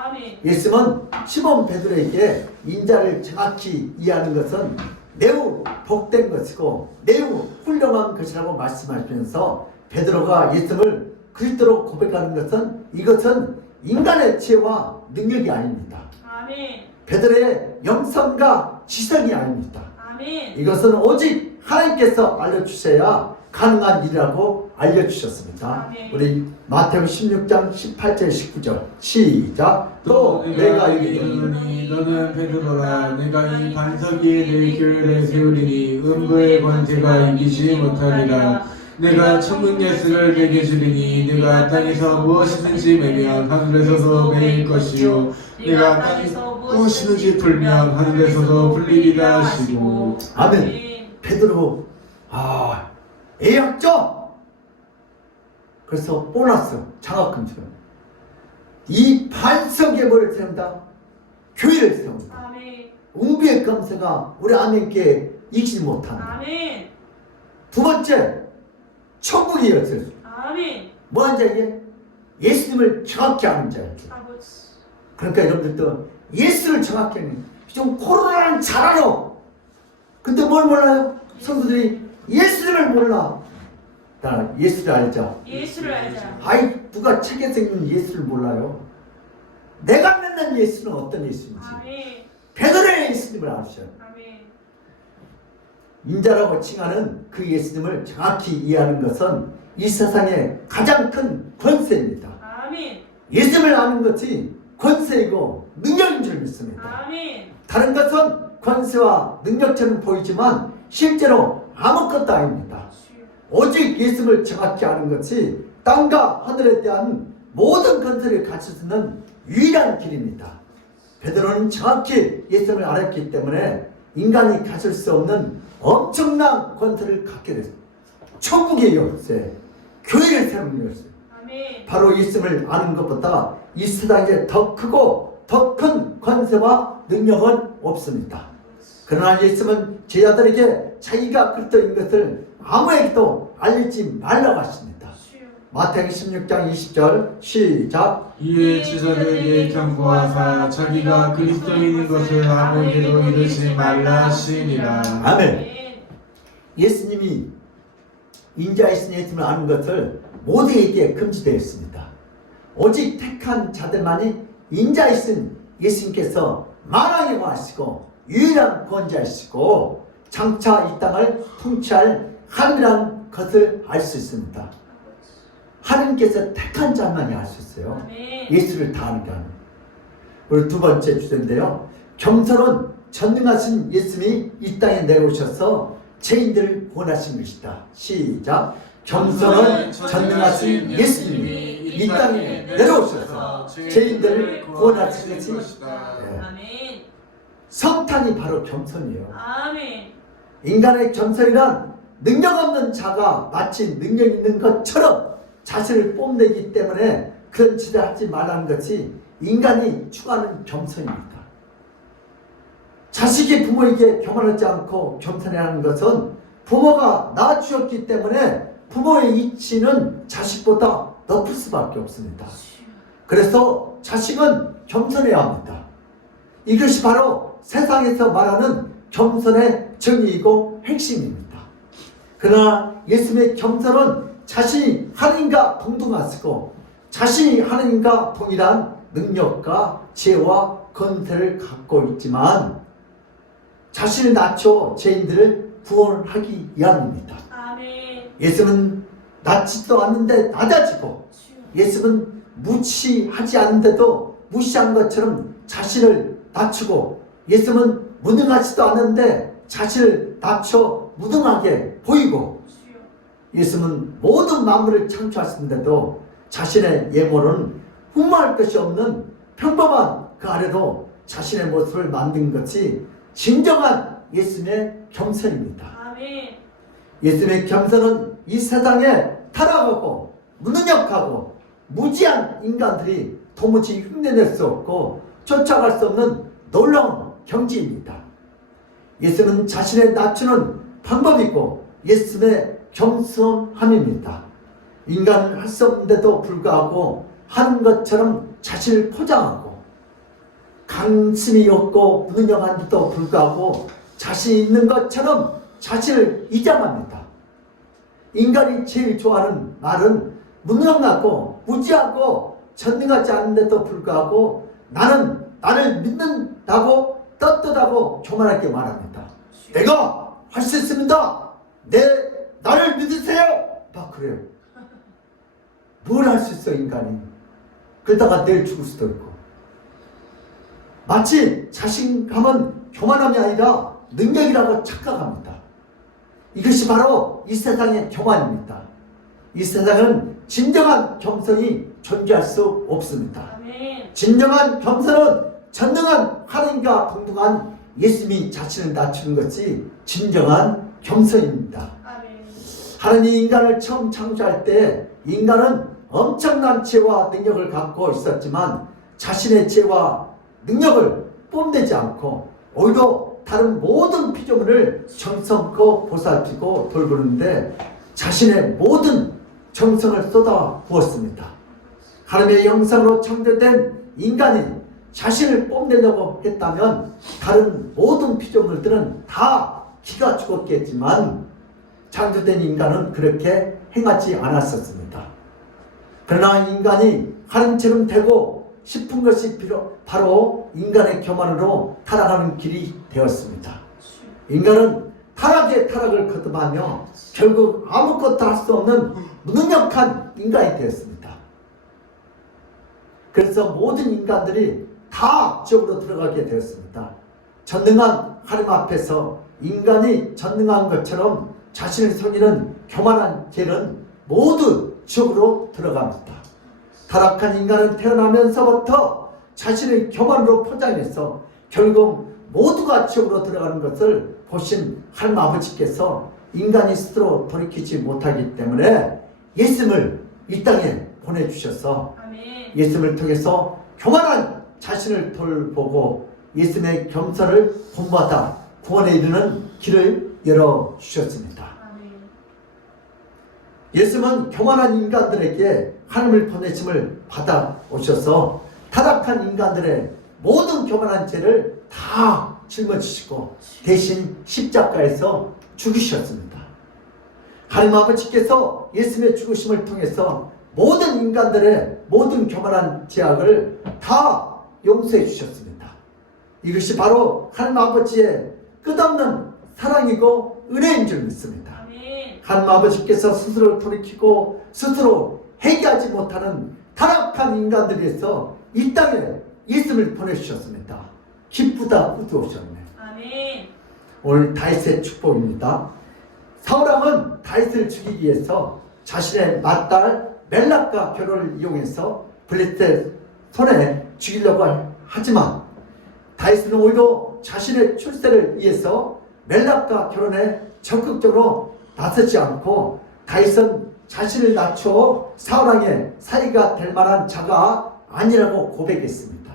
아멘. 예수님은 시몬 베드로에게 인자를 정확히 이해하는 것은 매우 복된 것이고 매우 훌륭한 것이라고 말씀하시면서 베드로가 예수님을 그리스도로 고백하는 것은 이것은 인간의 지혜와 능력이 아닙니다. 아멘. 베드로의 영성과 지성이 아닙니다. 아멘. 이것은 오직 하나님께서 알려주셔야 가능한 일이라고 알려주셨습니다. 아멘. 우리 마태복음 16장 18절 19절 시작. 또 내가 이르노니 너는 베드로라 내가 이 반석 위에 내 교회를 세우리니 음부의 권세가 이기지 못하리라. 내가 천국 열쇠를 내게 주리니 내가 땅에서 무엇이든지 매면 하늘에서도 매일 것이요 내가 땅에서 무엇이든지 풀면 하늘에서도 풀리리라 하시고. 아멘. 베드로 A학점 그래서 보너스 장학금처럼 이 반석에 뭐를 세운다? 교회를 세운다. 아멘. 음부의 검세가 우리 아멘께 이기지 못한다. 아멘. 두 번째 천국이 열쇠. 아멘. 뭐한 자에게? 예수님을 정확히 아는 자에게. 아버지. 그러니까 여러분들도 예수를 정확히 아는 좀 코로나는 잘 알아. 근데 뭘 몰라요? 성도들이 예수님을 몰라. 나 예수를 알자. 예수를 알자. 아이 누가 책에 생긴 예수를 몰라요. 내가 믿는 예수는 어떤 예수인지 아멘. 베드로의 예수님을 아셔요. 아멘. 인자라고 칭하는 그 예수님을 정확히 이해하는 것은 이 세상의 가장 큰 권세입니다. 아멘. 예수님을 아는 것이 권세이고 능력인 줄 믿습니다. 아멘. 다른 것은 권세와 능력처럼 보이지만 실제로 아무것도 아닙니다. 주여. 오직 예수를 정확히 아는 것이 땅과 하늘에 대한 모든 권세를 가질 수 있는 유일한 길입니다. 베드로는 정확히 예수를 알았기 때문에 인간이 가질 수 없는 엄청난 권세를 갖게 됐습니다. 천국의 열쇠, 교회를 세우는 열쇠. 아멘. 바로 예수를 아는 것보다 이 세상에 더 크고 더 큰 권세와 능력은 없습니다. 그러나 예수는 제자들에게 자기가 그리스도인 것을 아무에게도 알리지 말라고 하십니다. 주여. 마태복음 16장 20절 시작. 이에 제자들에게 경고하사 자기가 그리스도인인 것을 아무에게도 이르지 말라 하시니라. 아멘. 아멘. 예수님이 인자이신 예수님을 아는 것을 모두에게 금지되어 있습니다. 오직 택한 자들만이 인자이신 예수님께서 만왕의 왕이시고 유일한 권자이시고 장차 이 땅을 통치할 하나님이라는 것을 알 수 있습니다. 하나님께서 택한 자만이 알 수 있어요. 아멘. 예수를 다하는 게 아니에요. 우리 두 번째 주제인데요. 겸손은 전능하신 예수님이 이 땅에 내려오셔서 죄인들을 구원하신 것이다. 시작. 겸손은 전능하신 예수님이 이 땅에 내려오셔서 죄인들을 구원하신 것이다. 예. 아멘. 성탄이 바로 겸손이에요. 아멘. 인간의 겸손이란 능력 없는 자가 마치 능력 있는 것처럼 자신을 뽐내기 때문에 그런 짓을 하지 말라는 것이 인간이 추구하는 겸손입니다. 자식이 부모에게 교만하지 않고 겸손해야 하는 것은 부모가 낳아주었기 때문에 부모의 이치는 자식보다 높을 수밖에 없습니다. 그래서 자식은 겸손해야 합니다. 이것이 바로 세상에서 말하는 겸손의 정의이고 핵심입니다. 그러나 예수님의 겸손은 자신이 하나님과 동등하시고 자신이 하나님과 동일한 능력과 지혜와 권세를 갖고 있지만 자신을 낮춰 죄인들을 구원하기 위함입니다. 아멘. 예수는 낮지도 않는데 낮아지고 예수는 무시하지 않는데도 무시한 것처럼 자신을 낮추고 예수는 무능하지도 않는데 자신을 낮춰 무능하게 보이고 예수는 모든 만물을 창조하셨는데도 자신의 예모로는 흠모할 것이 없는 평범한 그 아래로 자신의 모습을 만든 것이 진정한 예수님의 겸손입니다. 아멘. 예수님의 겸손은 이 세상에 타락하고 무능력하고 무지한 인간들이 도무지 흉내낼 수 없고 쫓아갈 수 없는 놀라운 경지입니다. 예수는 자신의 낮추는 방법이고 예수님의 겸손함입니다. 인간은 할 수 없는데도 불구하고 하는 것처럼 자신을 포장하고 강심이 없고 무능력한데도 불구하고 자신이 있는 것처럼 자신을 이장합니다. 인간이 제일 좋아하는 말은 무능하고 무지하고 전능하지 않은데도 불구하고 나는 나를 믿는다고 떳떳하고 교만하게 말합니다. 내가 할 수 있습니다. 나를 믿으세요. 막 그래요. 뭘 할 수 있어 인간이. 그러다가 내일 죽을 수도 있고. 마치 자신감은 교만함이 아니라 능력이라고 착각합니다. 이것이 바로 이 세상의 교만입니다. 이 세상은 진정한 겸손이 존재할 수 없습니다. 아멘. 진정한 겸손은 전능한 하나님과 동등한 예수님이 자신을 낮추는 것이 진정한 겸손입니다. 아멘. 하나님이 인간을 처음 창조할 때 인간은 엄청난 지혜와 능력을 갖고 있었지만 자신의 지혜와 능력을 뽐내지 않고 오히려 다른 모든 피조물을 정성껏 보살피고 돌보는데 자신의 모든 정성을 쏟아 부었습니다. 하나님의 형상으로 창조된 인간이 자신을 뽐내려고 했다면 다른 모든 피조물들은 다 기가 죽었겠지만 창조된 인간은 그렇게 행하지 않았었습니다. 그러나 인간이 하나님처럼 되고 싶은 것이 바로 인간의 교만으로 타락하는 길이 되었습니다. 인간은 타락의 타락을 거듭하며 결국 아무것도 할 수 없는 무능력한 인간이 되었습니다. 그래서 모든 인간들이 다 지옥으로 들어가게 되었습니다. 전능한 하나님 앞에서 인간이 전능한 것처럼 자신을 속이는 교만한 죄는 모두 지옥으로 들어갑니다. 타락한 인간은 태어나면서부터 자신의 교만으로 포장해서 결국 모두가 지옥으로 들어가는 것을 보신 하나님 아버지께서 인간이 스스로 돌이키지 못하기 때문에 예수님을 이 땅에 보내주셔서 아멘. 예수님을 통해서 교만한 자신을 돌보고 예수님의 겸손을 본받아 구원에 이르는 길을 열어주셨습니다. 아멘. 예수님은 교만한 인간들에게 하나님을 보내심을 받아 오셔서 타락한 인간들의 모든 교만한 죄를 다 짊어지시고 대신 십자가에서 죽으셨습니다. 하나님 아버지께서 예수님의 죽으심을 통해서 모든 인간들의 모든 교만한 죄악을 다 용서해 주셨습니다. 이것이 바로 하나님 아버지의 끝없는 사랑이고 은혜인 줄 믿습니다. 아멘. 하나님 아버지께서 스스로 돌이키고 스스로 회개하지 못하는 타락한 인간들 위해서 이 땅에 예수를 보내주셨습니다. 기쁘다 뿌듯하셨네. 아멘. 오늘 다윗의 축복입니다. 사울왕은 다윗을 죽이기 위해서 자신의 맏딸 멜락과 결혼을 이용해서 블레셋 손에 죽이려고 하지만 다윗은 오히려 자신의 출세를 위해서 멜락과 결혼에 적극적으로 나서지 않고 다윗은 자신을 낮추어 사울왕의 사이가 될 만한 자가 아니라고 고백했습니다.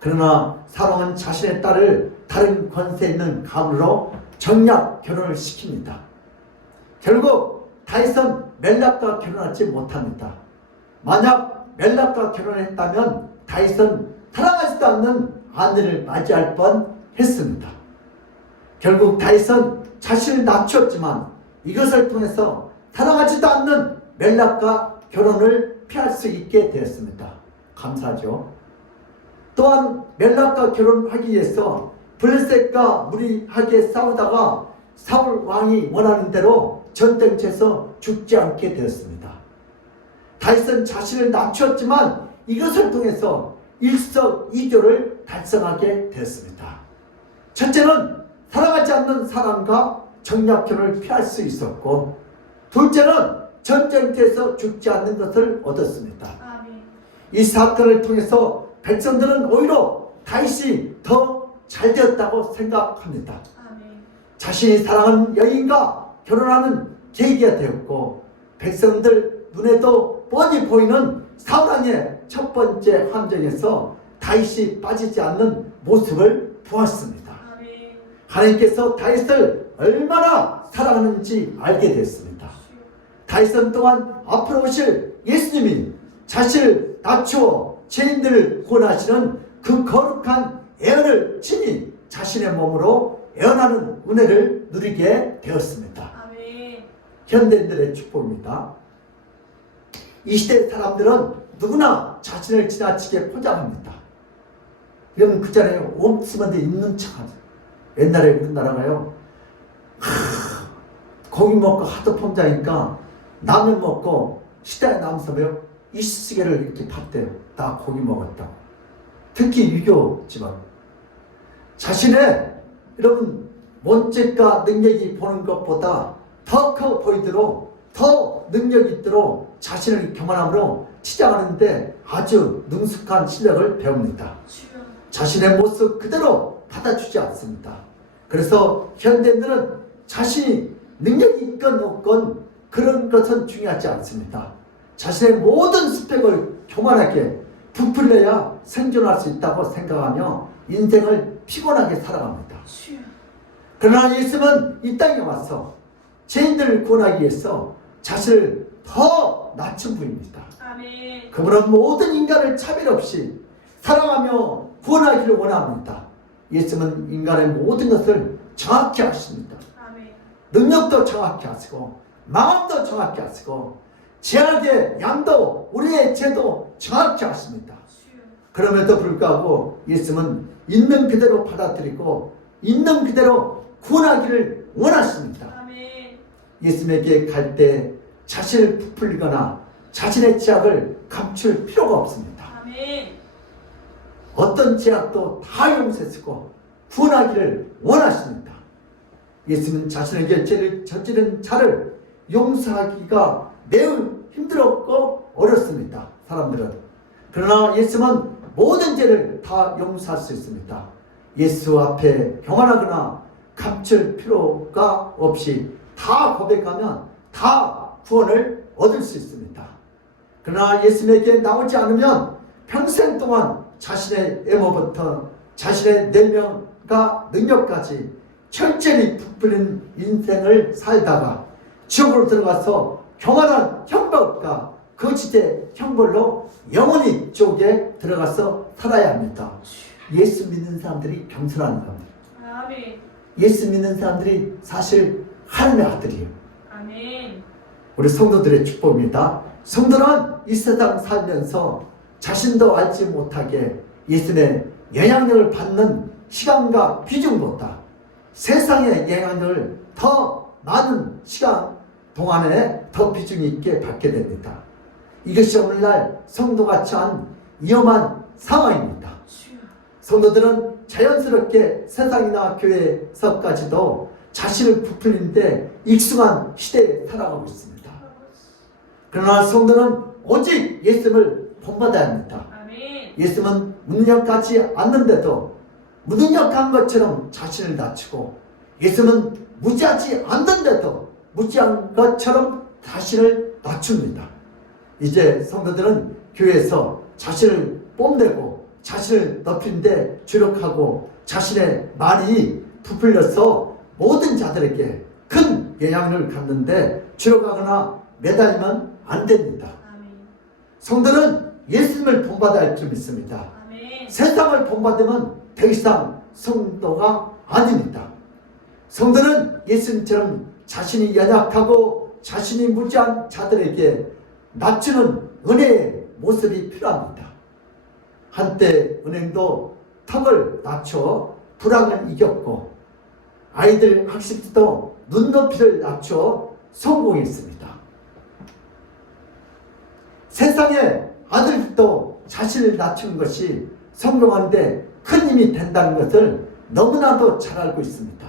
그러나 사울왕은 자신의 딸을 다른 권세 있는 가문으로 정략 결혼을 시킵니다. 결국 다윗은 멜락과 결혼하지 못합니다. 만약 멜락과 결혼했다면 다윗은 사랑하지도 않는 아내를 맞이할 뻔했습니다. 결국 다윗은 자신을 낮추었지만 이것을 통해서 사랑하지도 않는 멜락과 결혼을 피할 수 있게 되었습니다. 감사하죠. 또한 멜락과 결혼하기 위해서 블레셋과 무리하게 싸우다가 사울 왕이 원하는 대로 전쟁터에서 죽지 않게 되었습니다. 다윗은 자신을 낮추었지만 이것을 통해서 일석이조를 달성하게 되었습니다. 첫째는 사랑하지 않는 사람과 정략결혼을 피할 수 있었고, 둘째는 전쟁터에서 죽지 않는 것을 얻었습니다. 아멘. 이 사건을 통해서 백성들은 오히려 다윗이 더 잘되었다고 생각합니다. 아멘. 자신이 사랑하는 여인과 결혼하는 계기가 되었고, 백성들 눈에도 뻔히 보이는 사울왕의 첫 번째 함정에서 다윗이 빠지지 않는 모습을 보았습니다. 아멘. 하나님께서 다윗을 얼마나 사랑하는지 알게 됐습니다. 다윗은 또한 앞으로 오실 예수님이 자신을 낮추어 죄인들을 구원하시는 그 거룩한 애언을 친히 자신의 몸으로 애언하는 은혜를 누리게 되었습니다. 아멘. 현대인들의 축복입니다. 이 시대 사람들은 누구나 자신을 지나치게 포장합니다. 이건 그 전에 없으면 있는 척하죠. 옛날에 우리나라가요, 고기 먹고 하도 pom자니까 라면 먹고 시대에 남서며 이쑤시개를 이렇게 팠대요. 나 고기 먹었다. 특히 유교 집안. 자신의 여러분 몸짓과 능력이 보는 것보다 더 커 보이도록, 더 능력 있도록 자신을 교만함으로 치장하는데 아주 능숙한 실력을 배웁니다. 주여. 자신의 모습 그대로 받아주지 않습니다. 그래서 현대인들은 자신이 능력이 있건 없건 그런 것은 중요하지 않습니다. 자신의 모든 스펙을 교만하게 부풀려야 생존할 수 있다고 생각하며 인생을 피곤하게 살아갑니다. 주여. 그러나 예수님은 이 땅에 와서 죄인들을 구원하기 위해서 자신을 더 낮춘 분입니다. 아멘. 그분은 모든 인간을 차별 없이 사랑하며 구원하기를 원합니다. 예수님은 인간의 모든 것을 정확히 아십니다. 아멘. 능력도 정확히 아시고 마음도 정확히 아시고 죄악의 양도 우리의 죄도 정확히 아십니다. 주여. 그럼에도 불구하고 예수님은 있는 그대로 받아들이고 있는 그대로 구원하기를 원하십니다. 아멘. 예수님에게 갈 때 자신을 부풀리거나 자신의 죄악을 감출 필요가 없습니다. 아멘. 어떤 죄악도 다 용서하시고 구원하기를 원하십니다. 예수님은 자신에게 죄를 저지른 자를 용서하기가 매우 힘들었고 어렵습니다. 사람들은. 그러나 예수님은 모든 죄를 다 용서할 수 있습니다. 예수 앞에 교만하거나 감출 필요가 없이 다 고백하면 다 구원을 얻을 수 있습니다. 그러나 예수님에게 나오지 않으면 평생 동안 자신의 외모부터 자신의 내면과 능력까지 철저히 부풀린 인생을 살다가 지옥으로 들어가서 교만한 형벌과 거짓의 형벌로 영원히 지옥에 들어가서 살아야 합니다. 예수 믿는 사람들이 겸손한 겁니다. 아멘. 예수 믿는 사람들이 사실 하나님의 아들이에요. 아멘. 우리 성도들의 축복입니다. 성도는 이 세상 살면서 자신도 알지 못하게 예수님의 영향력을 받는 시간과 비중보다 세상의 영향력을 더 많은 시간 동안에 더 비중 있게 받게 됩니다. 이것이 오늘날 성도가 처한 위험한 상황입니다. 성도들은 자연스럽게 세상이나 교회에서까지도 자신을 부풀리는데 익숙한 시대에 살아가고 있습니다. 그러나 성도는 오직 예수님을 본받아야 합니다. 아멘. 예수님은 무능력하지 않는데도 무능력한 것처럼 자신을 낮추고, 예수님은 무지하지 않는데도 무지한 것처럼 자신을 낮춥니다. 이제 성도들은 교회에서 자신을 뽐내고 자신을 높이는데 주력하고 자신의 말이 부풀려서 모든 자들에게 큰 영향을 갖는데 주력하거나 매달리면 안 됩니다. 아멘. 성도는 예수님을 본받아야 할 줄 믿습니다. 아멘. 세상을 본받으면 더 이상 성도가 아닙니다. 성도는 예수님처럼 자신이 연약하고 자신이 무지한 자들에게 낮추는 은혜의 모습이 필요합니다. 한때 은행도 턱을 낮춰 불황을 이겼고, 아이들 학습도 눈높이를 낮춰 성공했습니다. 세상의 아들도 자신을 낮추는 것이 성공하는데 큰 힘이 된다는 것을 너무나도 잘 알고 있습니다.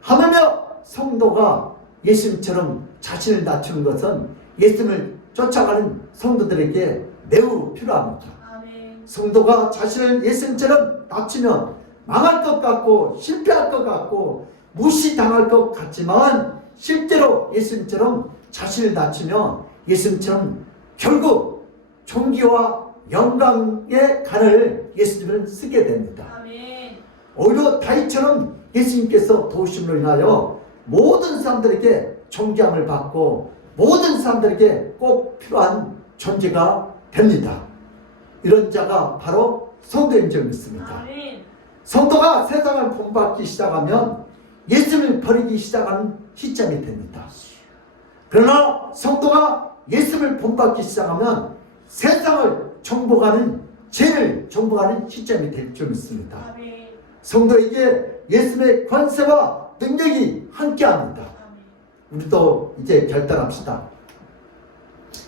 하물며 성도가 예수님처럼 자신을 낮추는 것은 예수님을 쫓아가는 성도들에게 매우 필요합니다. 아멘. 성도가 자신을 예수님처럼 낮추면 망할 것 같고 실패할 것 같고 무시당할 것 같지만, 실제로 예수님처럼 자신을 낮추면 예수님처럼 결국 존귀와 영광의 간을 예수님을 쓰게 됩니다. 아멘. 오히려 다윗처럼 예수님께서 도우심으로 인하여 모든 사람들에게 존경을 받고 모든 사람들에게 꼭 필요한 존재가 됩니다. 이런 자가 바로 성도인 줄 믿습니다. 아멘. 성도가 세상을 본받기 시작하면 예수님을 버리기 시작하는 시점이 됩니다. 그러나 성도가 예수님을 본받기 시작하면 세상을 정복하는, 죄를 정복하는 시점이 될 줄 믿습니다. 아멘. 성도에게 예수님의 권세와 능력이 함께합니다. 아멘. 우리도 이제 결단합시다.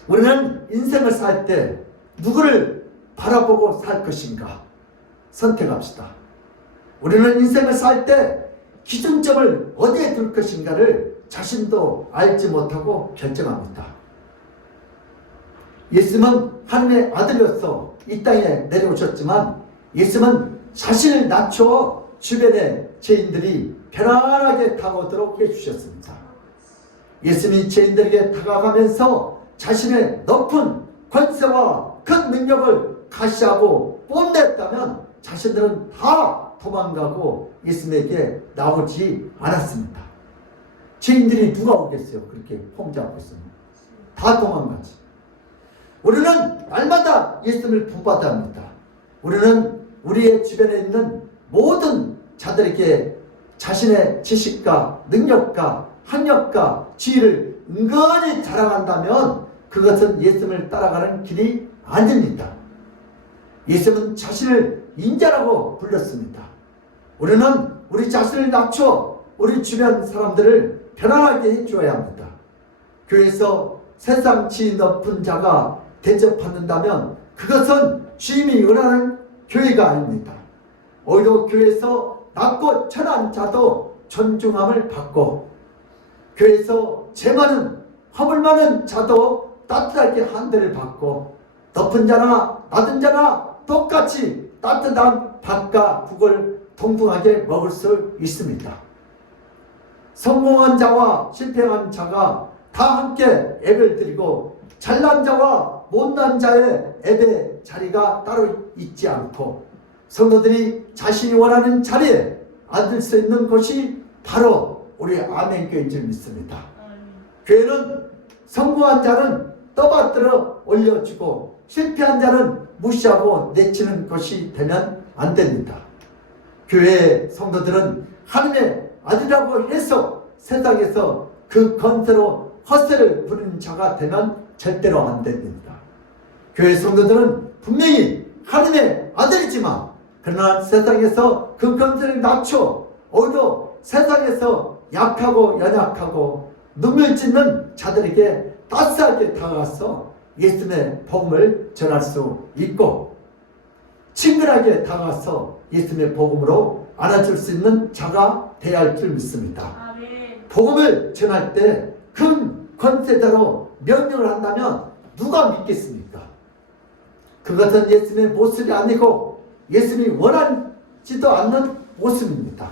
우리는 인생을 살 때 누구를 바라보고 살 것인가 선택합시다. 우리는 인생을 살 때 기준점을 어디에 둘 것인가를 자신도 알지 못하고 결정합니다. 예수님은 하나님의 아들로서 이 땅에 내려오셨지만 예수님은 자신을 낮춰 주변의 죄인들이 편안하게 다가오도록 해주셨습니다. 예수님이 죄인들에게 다가가면서 자신의 높은 권세와 큰 능력을 가시하고 뽐냈다면 자신들은 다 도망가고 예수님에게 나오지 않았습니다. 죄인들이 누가 오겠어요? 그렇게 폼잡고 있으면 다 도망가지. 우리는 날마다 예수님을 본받아야 합니다. 우리는 우리의 주변에 있는 모든 자들에게 자신의 지식과 능력과 학력과 지위를 은근히 자랑한다면 그것은 예수님을 따라가는 길이 아닙니다. 예수님은 자신을 인자라고 불렀습니다. 우리는 우리 자신을 낮춰 우리 주변 사람들을 편안하게 해줘야 합니다. 교회에서 세상 지위 높은 자가 대접받는다면 그것은 주임이 원하는 교회가 아닙니다. 오히려 교회에서 낮고 천한 자도 존중함을 받고, 교회에서 죄 많은 허물 많은 자도 따뜻하게 한대를 받고, 높은 자나 낮은 자나 똑같이 따뜻한 밥과 국을 동등하게 먹을 수 있습니다. 성공한 자와 실패한 자가 다 함께 예배를 드리고, 잘난 자와 못난 자의 예배 자리가 따로 있지 않고 성도들이 자신이 원하는 자리에 앉을 수 있는 곳이 바로 우리 아멘교회인 줄 믿습니다. 교회는 성공한 자는 떠받들어 올려주고 실패한 자는 무시하고 내치는 것이 되면 안 됩니다. 교회 성도들은 하나님의 아들이라고 해서 세상에서 그 권세로 헛세를 부리는 자가 되면 절대로 안 됩니다. 교회 성도들은 분명히 하나님의 아들이지만 그러나 세상에서 그 권세를 낮춰 오히려 세상에서 약하고 연약하고 눈물 짓는 자들에게 따스하게 다가가서 예수님의 복음을 전할 수 있고 친근하게 다가가서 예수님의 복음으로 안아줄 수 있는 자가 되어야 할 줄 믿습니다. 아멘. 복음을 전할 때 큰 권세대로 명령을 한다면 누가 믿겠습니까? 그것은 예수님의 모습이 아니고 예수님이 원하지도 않는 모습입니다.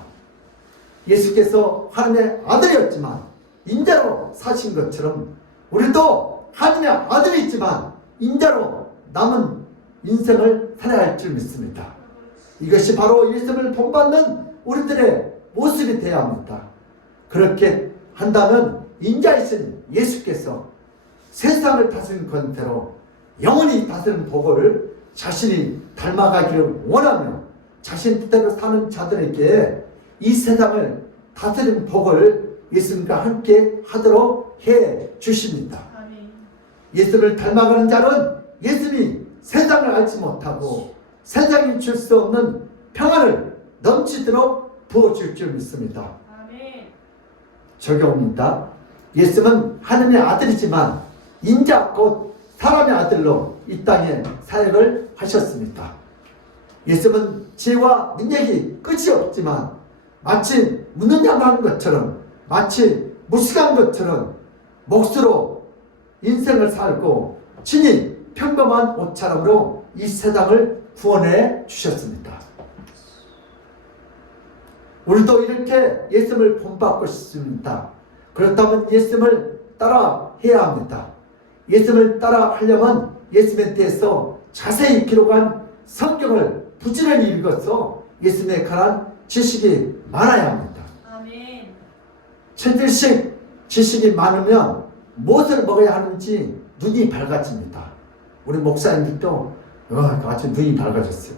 예수께서 하나님의 아들이었지만 인자로 사신 것처럼 우리도 하나님의 아들이지만 인자로 남은 인생을 살아야 할 줄 믿습니다. 이것이 바로 예수님을 본받는 우리들의 모습이 되어야 합니다. 그렇게 한다면 인자이신 예수께서 세상을 다스리는 권세로 영원히 다스리는 복을 자신이 닮아가기를 원하며 자신 뜻대로 사는 자들에게 이 세상을 다스리는 복을 예수님과 함께 하도록 해 주십니다. 아멘. 예수를 닮아가는 자는 예수님이 세상을 알지 못하고 세상이 줄 수 없는 평안을 넘치도록 부어줄 줄 믿습니다. 아멘. 적용입니다. 예수는 하나님의 아들이지만 인자 곧 사람의 아들로 이 땅에 사역을 하셨습니다. 예수는 지혜와 능력이 끝이 없지만 마치 무능력한 것처럼 마치 무식한 것처럼 몫으로 인생을 살고 친히 평범한 옷차림으로 이 세상을 구원해 주셨습니다. 우리도 이렇게 예수님을 본받고 싶습니다. 그렇다면 예수님을 따라 해야 합니다. 예수님을 따라 하려면 예수님에 대해서 자세히 기록한 성경을 부지런히 읽어서 예수님에 관한 지식이 많아야 합니다. 아멘. 천들씩 지식이 많으면 무엇을 먹어야 하는지 눈이 밝아집니다. 우리 목사님들도 아주 눈이 밝아졌어요.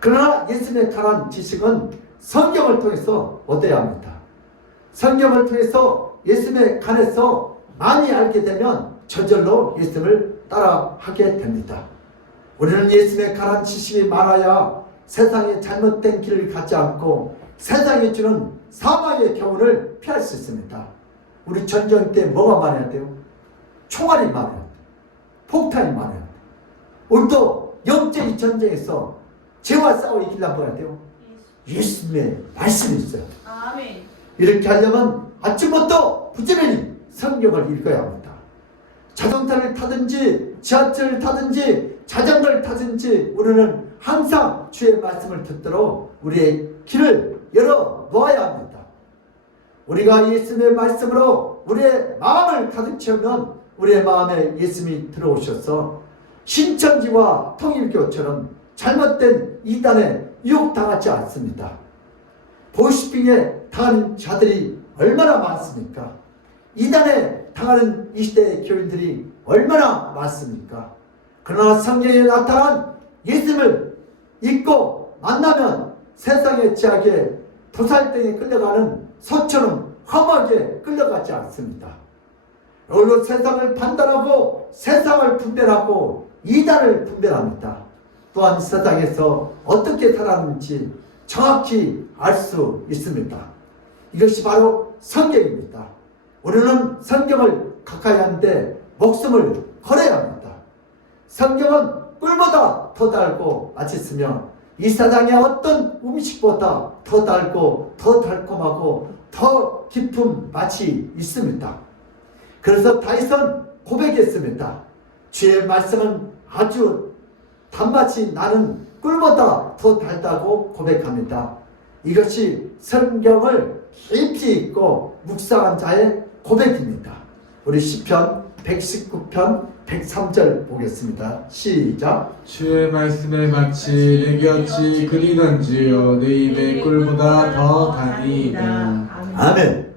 그러나 예수님에 관한 지식은 성경을 통해서 얻어야 합니다. 성경을 통해서 예수님에 관해서 많이 알게 되면 저절로 예수님을 따라하게 됩니다. 우리는 예수님에 관한 지식이 많아야 세상의 잘못된 길을 가지 않고 세상이 주는 사망의 교훈을 피할 수 있습니다. 우리 전쟁 때 뭐가 많아야 돼요? 총알이 많아야 돼요. 폭탄이 많아야 돼요. 우리도 영적인 전쟁에서 죄와 싸워 이기려면 뭐야 돼요? 예수님의 말씀이 있어요. 아멘. 이렇게 하려면 아침부터 부지런히 성경을 읽어야 합니다. 자동차를 타든지 지하철을 타든지 자전거를 타든지 우리는 항상 주의 말씀을 듣도록 우리의 길을 열어 놓아야 합니다. 우리가 예수님의 말씀으로 우리의 마음을 가득 채우면 우리의 마음에 예수님이 들어오셔서 신천지와 통일교처럼 잘못된 이단에 유혹당하지 않습니다. 보이스피싱에 당하는 자들이 얼마나 많습니까? 이단에 당하는 이 시대의 교인들이 얼마나 많습니까? 그러나 성경에 나타난 예수님을 잊고 만나면 세상의 제약에 도살등에 끌려가는 소처럼 험하게 끌려가지 않습니다. 오히려 세상을 판단하고 세상을 분별하고 이단을 분별합니다. 또한 세상에서 어떻게 살았는지 정확히 알 수 있습니다. 이것이 바로 성경입니다. 우리는 성경을 가까이 하는데 목숨을 걸어야 합니다. 성경은 꿀보다 더 달고 맛있으며 이 세상의 어떤 음식보다 더 달고 더 달콤하고 더 깊은 맛이 있습니다. 그래서 다윗은 고백했습니다. 주의 말씀은 아주 단맛이 나는 꿀보다 더 달다고 고백합니다. 이것이 성경을 깊이 읽고 묵상한 자의 고백입니다. 우리 시편 119편 103절 보겠습니다. 시작. 주의 말씀에 마치 내 곁이 그리던지요 내 입의 꿀보다 더 다니이다. 아멘.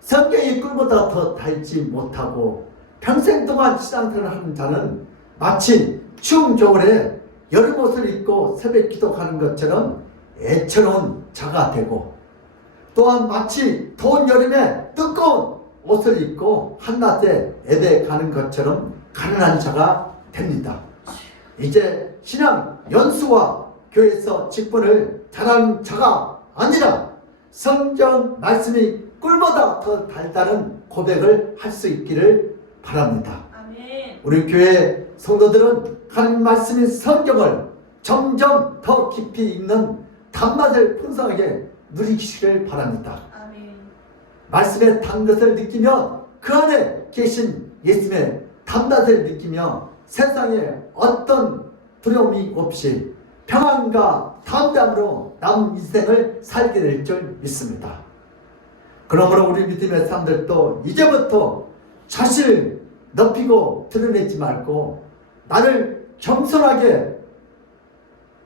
성경이 꿀보다 더 달지 못하고 평생 동안 신앙생활을 하는 자는 마치 추운 겨울에 여름 옷을 입고 새벽 기도하는 것처럼 애처로운 자가 되고 또한 마치 더운 여름에 뜨거운 옷을 입고 한낮에 예배 가는 것처럼 가난한 자가 됩니다. 이제 신앙 연수와 교회에서 직분을 잘하는 자가 아니라 성경 말씀이 꿀보다 더 달다는 고백을 할 수 있기를 바랍니다. 아멘. 우리 교회 성도들은 하나님 말씀인 성경을 점점 더 깊이 읽는 단맛을 풍성하게 누리시기를 바랍니다. 아멘. 말씀의 단것을 느끼며 그 안에 계신 예수님의 단맛을 느끼며 세상에 어떤 두려움이 없이 평안과 담담으로 남은 인생을 살게 될 줄 믿습니다. 그러므로 우리 믿음의 사람들도 이제부터 자신을 높이고 드러내지 말고 나를 겸손하게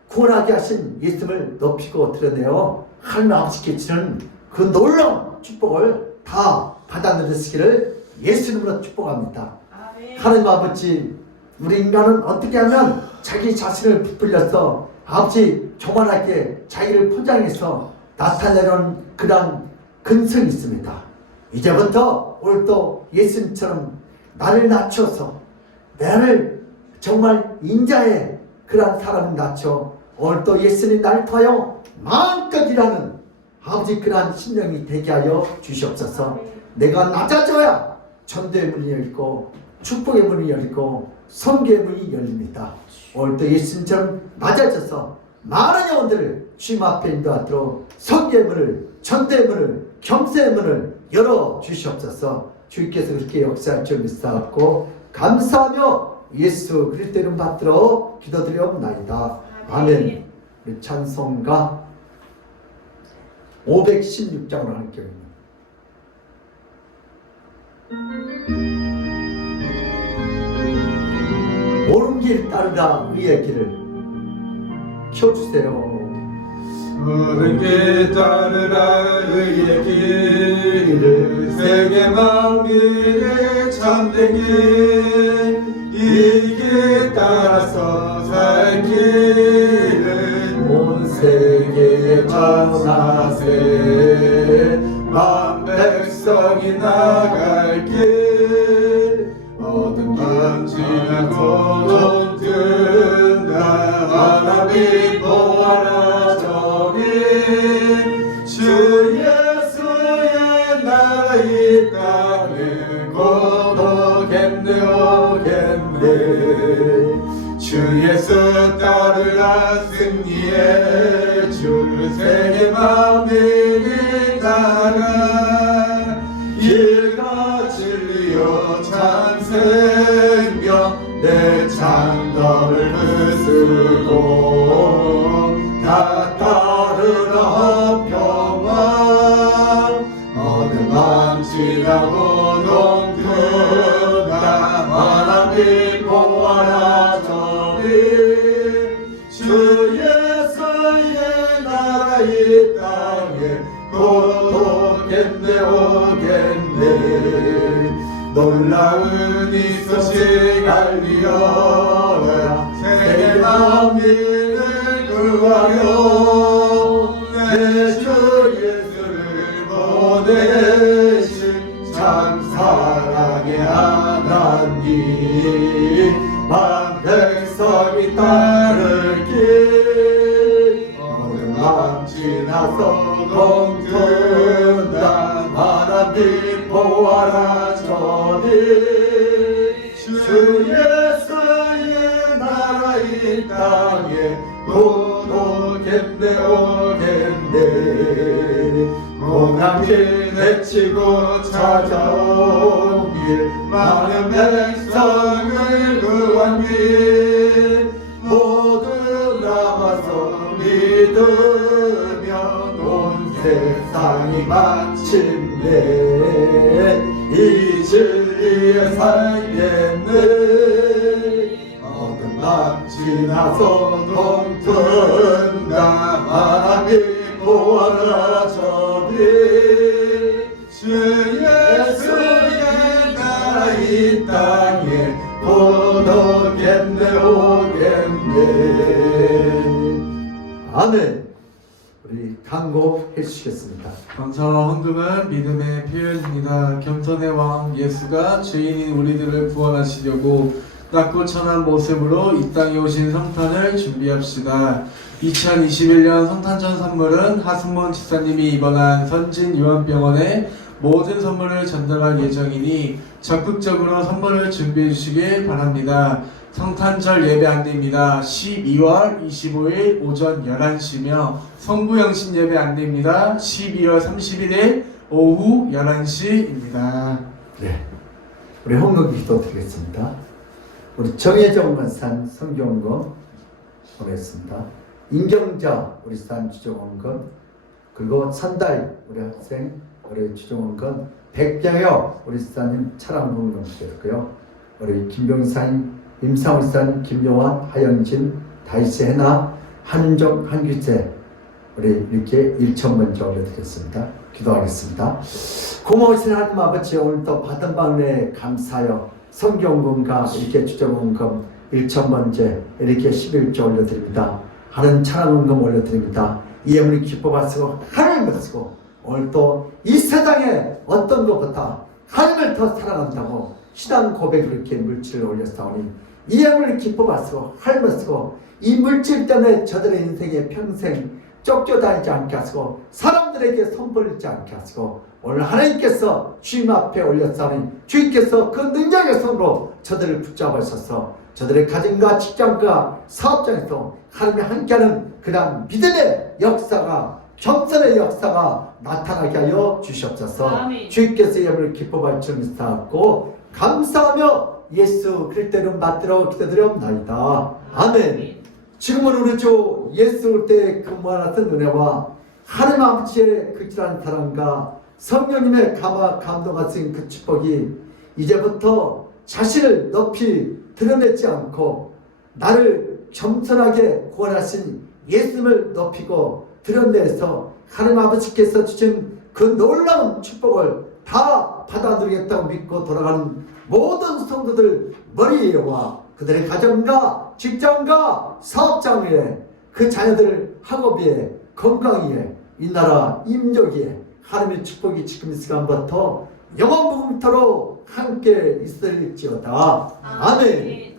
구원하게 하신 예수님을 높이고 드러내어 하나님 아버지께 주는 그 놀라운 축복을 다 받아 누리시기를 예수님으로 축복합니다. 아멘. 하나님 아버지, 우리 인간은 어떻게 하면 자기 자신을 부풀려서 아버지 교만하게 자기를 포장해서 나타내는 그런 근성이 있습니다. 이제부터 오늘도 예수님처럼 나를 낮춰서 나를 정말 인자의 그런 사람을 낮춰 오늘도 예수님 나를 통하여 마음껏 일하는 아버지 그러한 심령이 되게 하여 주시옵소서. 내가 낮아져야 전도의 문이 열리고 축복의 문이 열리고 선교의 문이 열립니다. 오늘도 예수님처럼 낮아져서 많은 영혼들을 주님 앞에 인도하도록 선교의 문을, 전도의 문을, 겸세의 문을 열어 주시옵소서. 주께서 그렇게 역사할 줄 믿사옵고 감사하며 예수 그리스도 이름 받들어 기도드리옵나이다. 아멘. 우리 찬송가 516장으로 할게요. 옳은 길 따르라 의의 길을 켜주세요. 옳은 길 따르라 의의 길을 세계 만민의 참된 길 이 길 따라서 살 길을 온 세계에 전하세. 만 백성이 나갈 길 어둠 번지고 돈든다 하나님 보아라 저기 주 예수의 나라 이 땅에 곧 오겠네 오겠네 주 예수 따르라 승리의 주 세계 만민이 나라 길과 진리요 참 생명 내 창덕을 부수고 다 따르라 평화 어느 밤 지나고 동트가 하나님 보아라 저리 주 예수의 나라 이 땅에 곧 오겠네 오겠네 놀라운 이 소식 알리어라 세계 만민을 구하려 내 주 예수를 보내신 참 사랑의 하나님 만 백성이 따를 길 어느 밤 지나서 동튼다 하나님 보아라 저리 주 예수의 나라 이 땅에 곧 오겠네 오겠네 공항길 내치고 찾아온 길 많은 백성을 구한 길 모두 나와서 믿으면 온 세상이 마침내 이 진리에 살겠네 어떤 밤 지나서 동튼다 하나님 보아라 저리 주 예수의 나라 이 땅에 곧 오겠네 오겠네. 아멘. 우리 강곡해 주시겠습니다. 감사와 헌금은 믿음의 표현입니다. 겸손의 왕 예수가 죄인인 우리들을 구원하시려고 낮고 천한 모습으로 이 땅에 오신 성탄을 준비합시다. 2021년 성탄절 선물은 하승몬 집사님이 입원한 선진 요한병원에 모든 선물을 전달할 예정이니 적극적으로 선물을 준비해 주시길 바랍니다. 성탄절 예배 안내입니다. 12월 25일 오전 11시며 성부영신 예배 안내입니다. 12월 31일 오후 11시입니다. 네, 우리 hon금 기도 드리겠습니다. 우리 정혜정 원산 성경금 보냈습니다. 임경자 우리 산 주정원금, 그리고 산다이 우리 학생 우리 주정원금, 백병혁 우리 사님 차량원금 드렸고요. 우리 김병사님, 임상우 사님, 김용환, 하영진, 다이스 해나, 한은정, 한규재 우리 이렇게 1천 먼저 올려드렸습니다. 기도하겠습니다. 고마우신 하나님 아버지, 오늘도 받은 바에 감사하여 성경금과 이렇게 주정원금 1천 번째 이렇게 11조 올려드립니다. 하는 찬양원금 올려드립니다. 이 예물이 기뻐 받으시고 하나님을 받으시고, 오늘 또 이 세상에 어떤 것보다 하나님을 더 사랑한다고 신앙 고백으로 이렇게 물질을 올렸사오니 이 예물을 기뻐 받으시고 하나님을 받으시고, 이 물질 때문에 저들의 인생에 평생 쫓겨다니지 않게 하시고 사람들에게 손벌리지 않게 하시고, 오늘 하나님께서 주님 앞에 올렸사오니 주님께서 그 능력의 손으로 저들을 붙잡으셔서 저들의 가정과 직장과 사업장에서 하나님이 함께하는 그런 믿음의 역사가, 겸손의 역사가 나타나게 하여 주시옵소서. 아멘. 주님께서 예물을 기뻐 받으시는 믿사옵고 감사하며 예수 그리스도 이름 받들어 기도드리옵나이다. 아멘. 지금은 우리 주 예수 올 때 그 무한하던 은혜와 하나님 아버지의 극진한 사랑과 성령님의 감동하신 그 축복이 이제부터 자신을 높이 드러내지 않고 나를 겸손하게 구원하신 예수님을 높이고 드러내서 하나님 아버지께서 주신 그 놀라운 축복을 다 받아들이겠다고 믿고 돌아가는 모든 성도들 머리 위에와 그들의 가정과 직장과 사업장 위에, 그 자녀들 학업 위에, 건강 위에, 이 나라 임종 위에 하나님의 축복이 지금 이 시간부터 영원부금토록 함께 있을지어다. 아멘.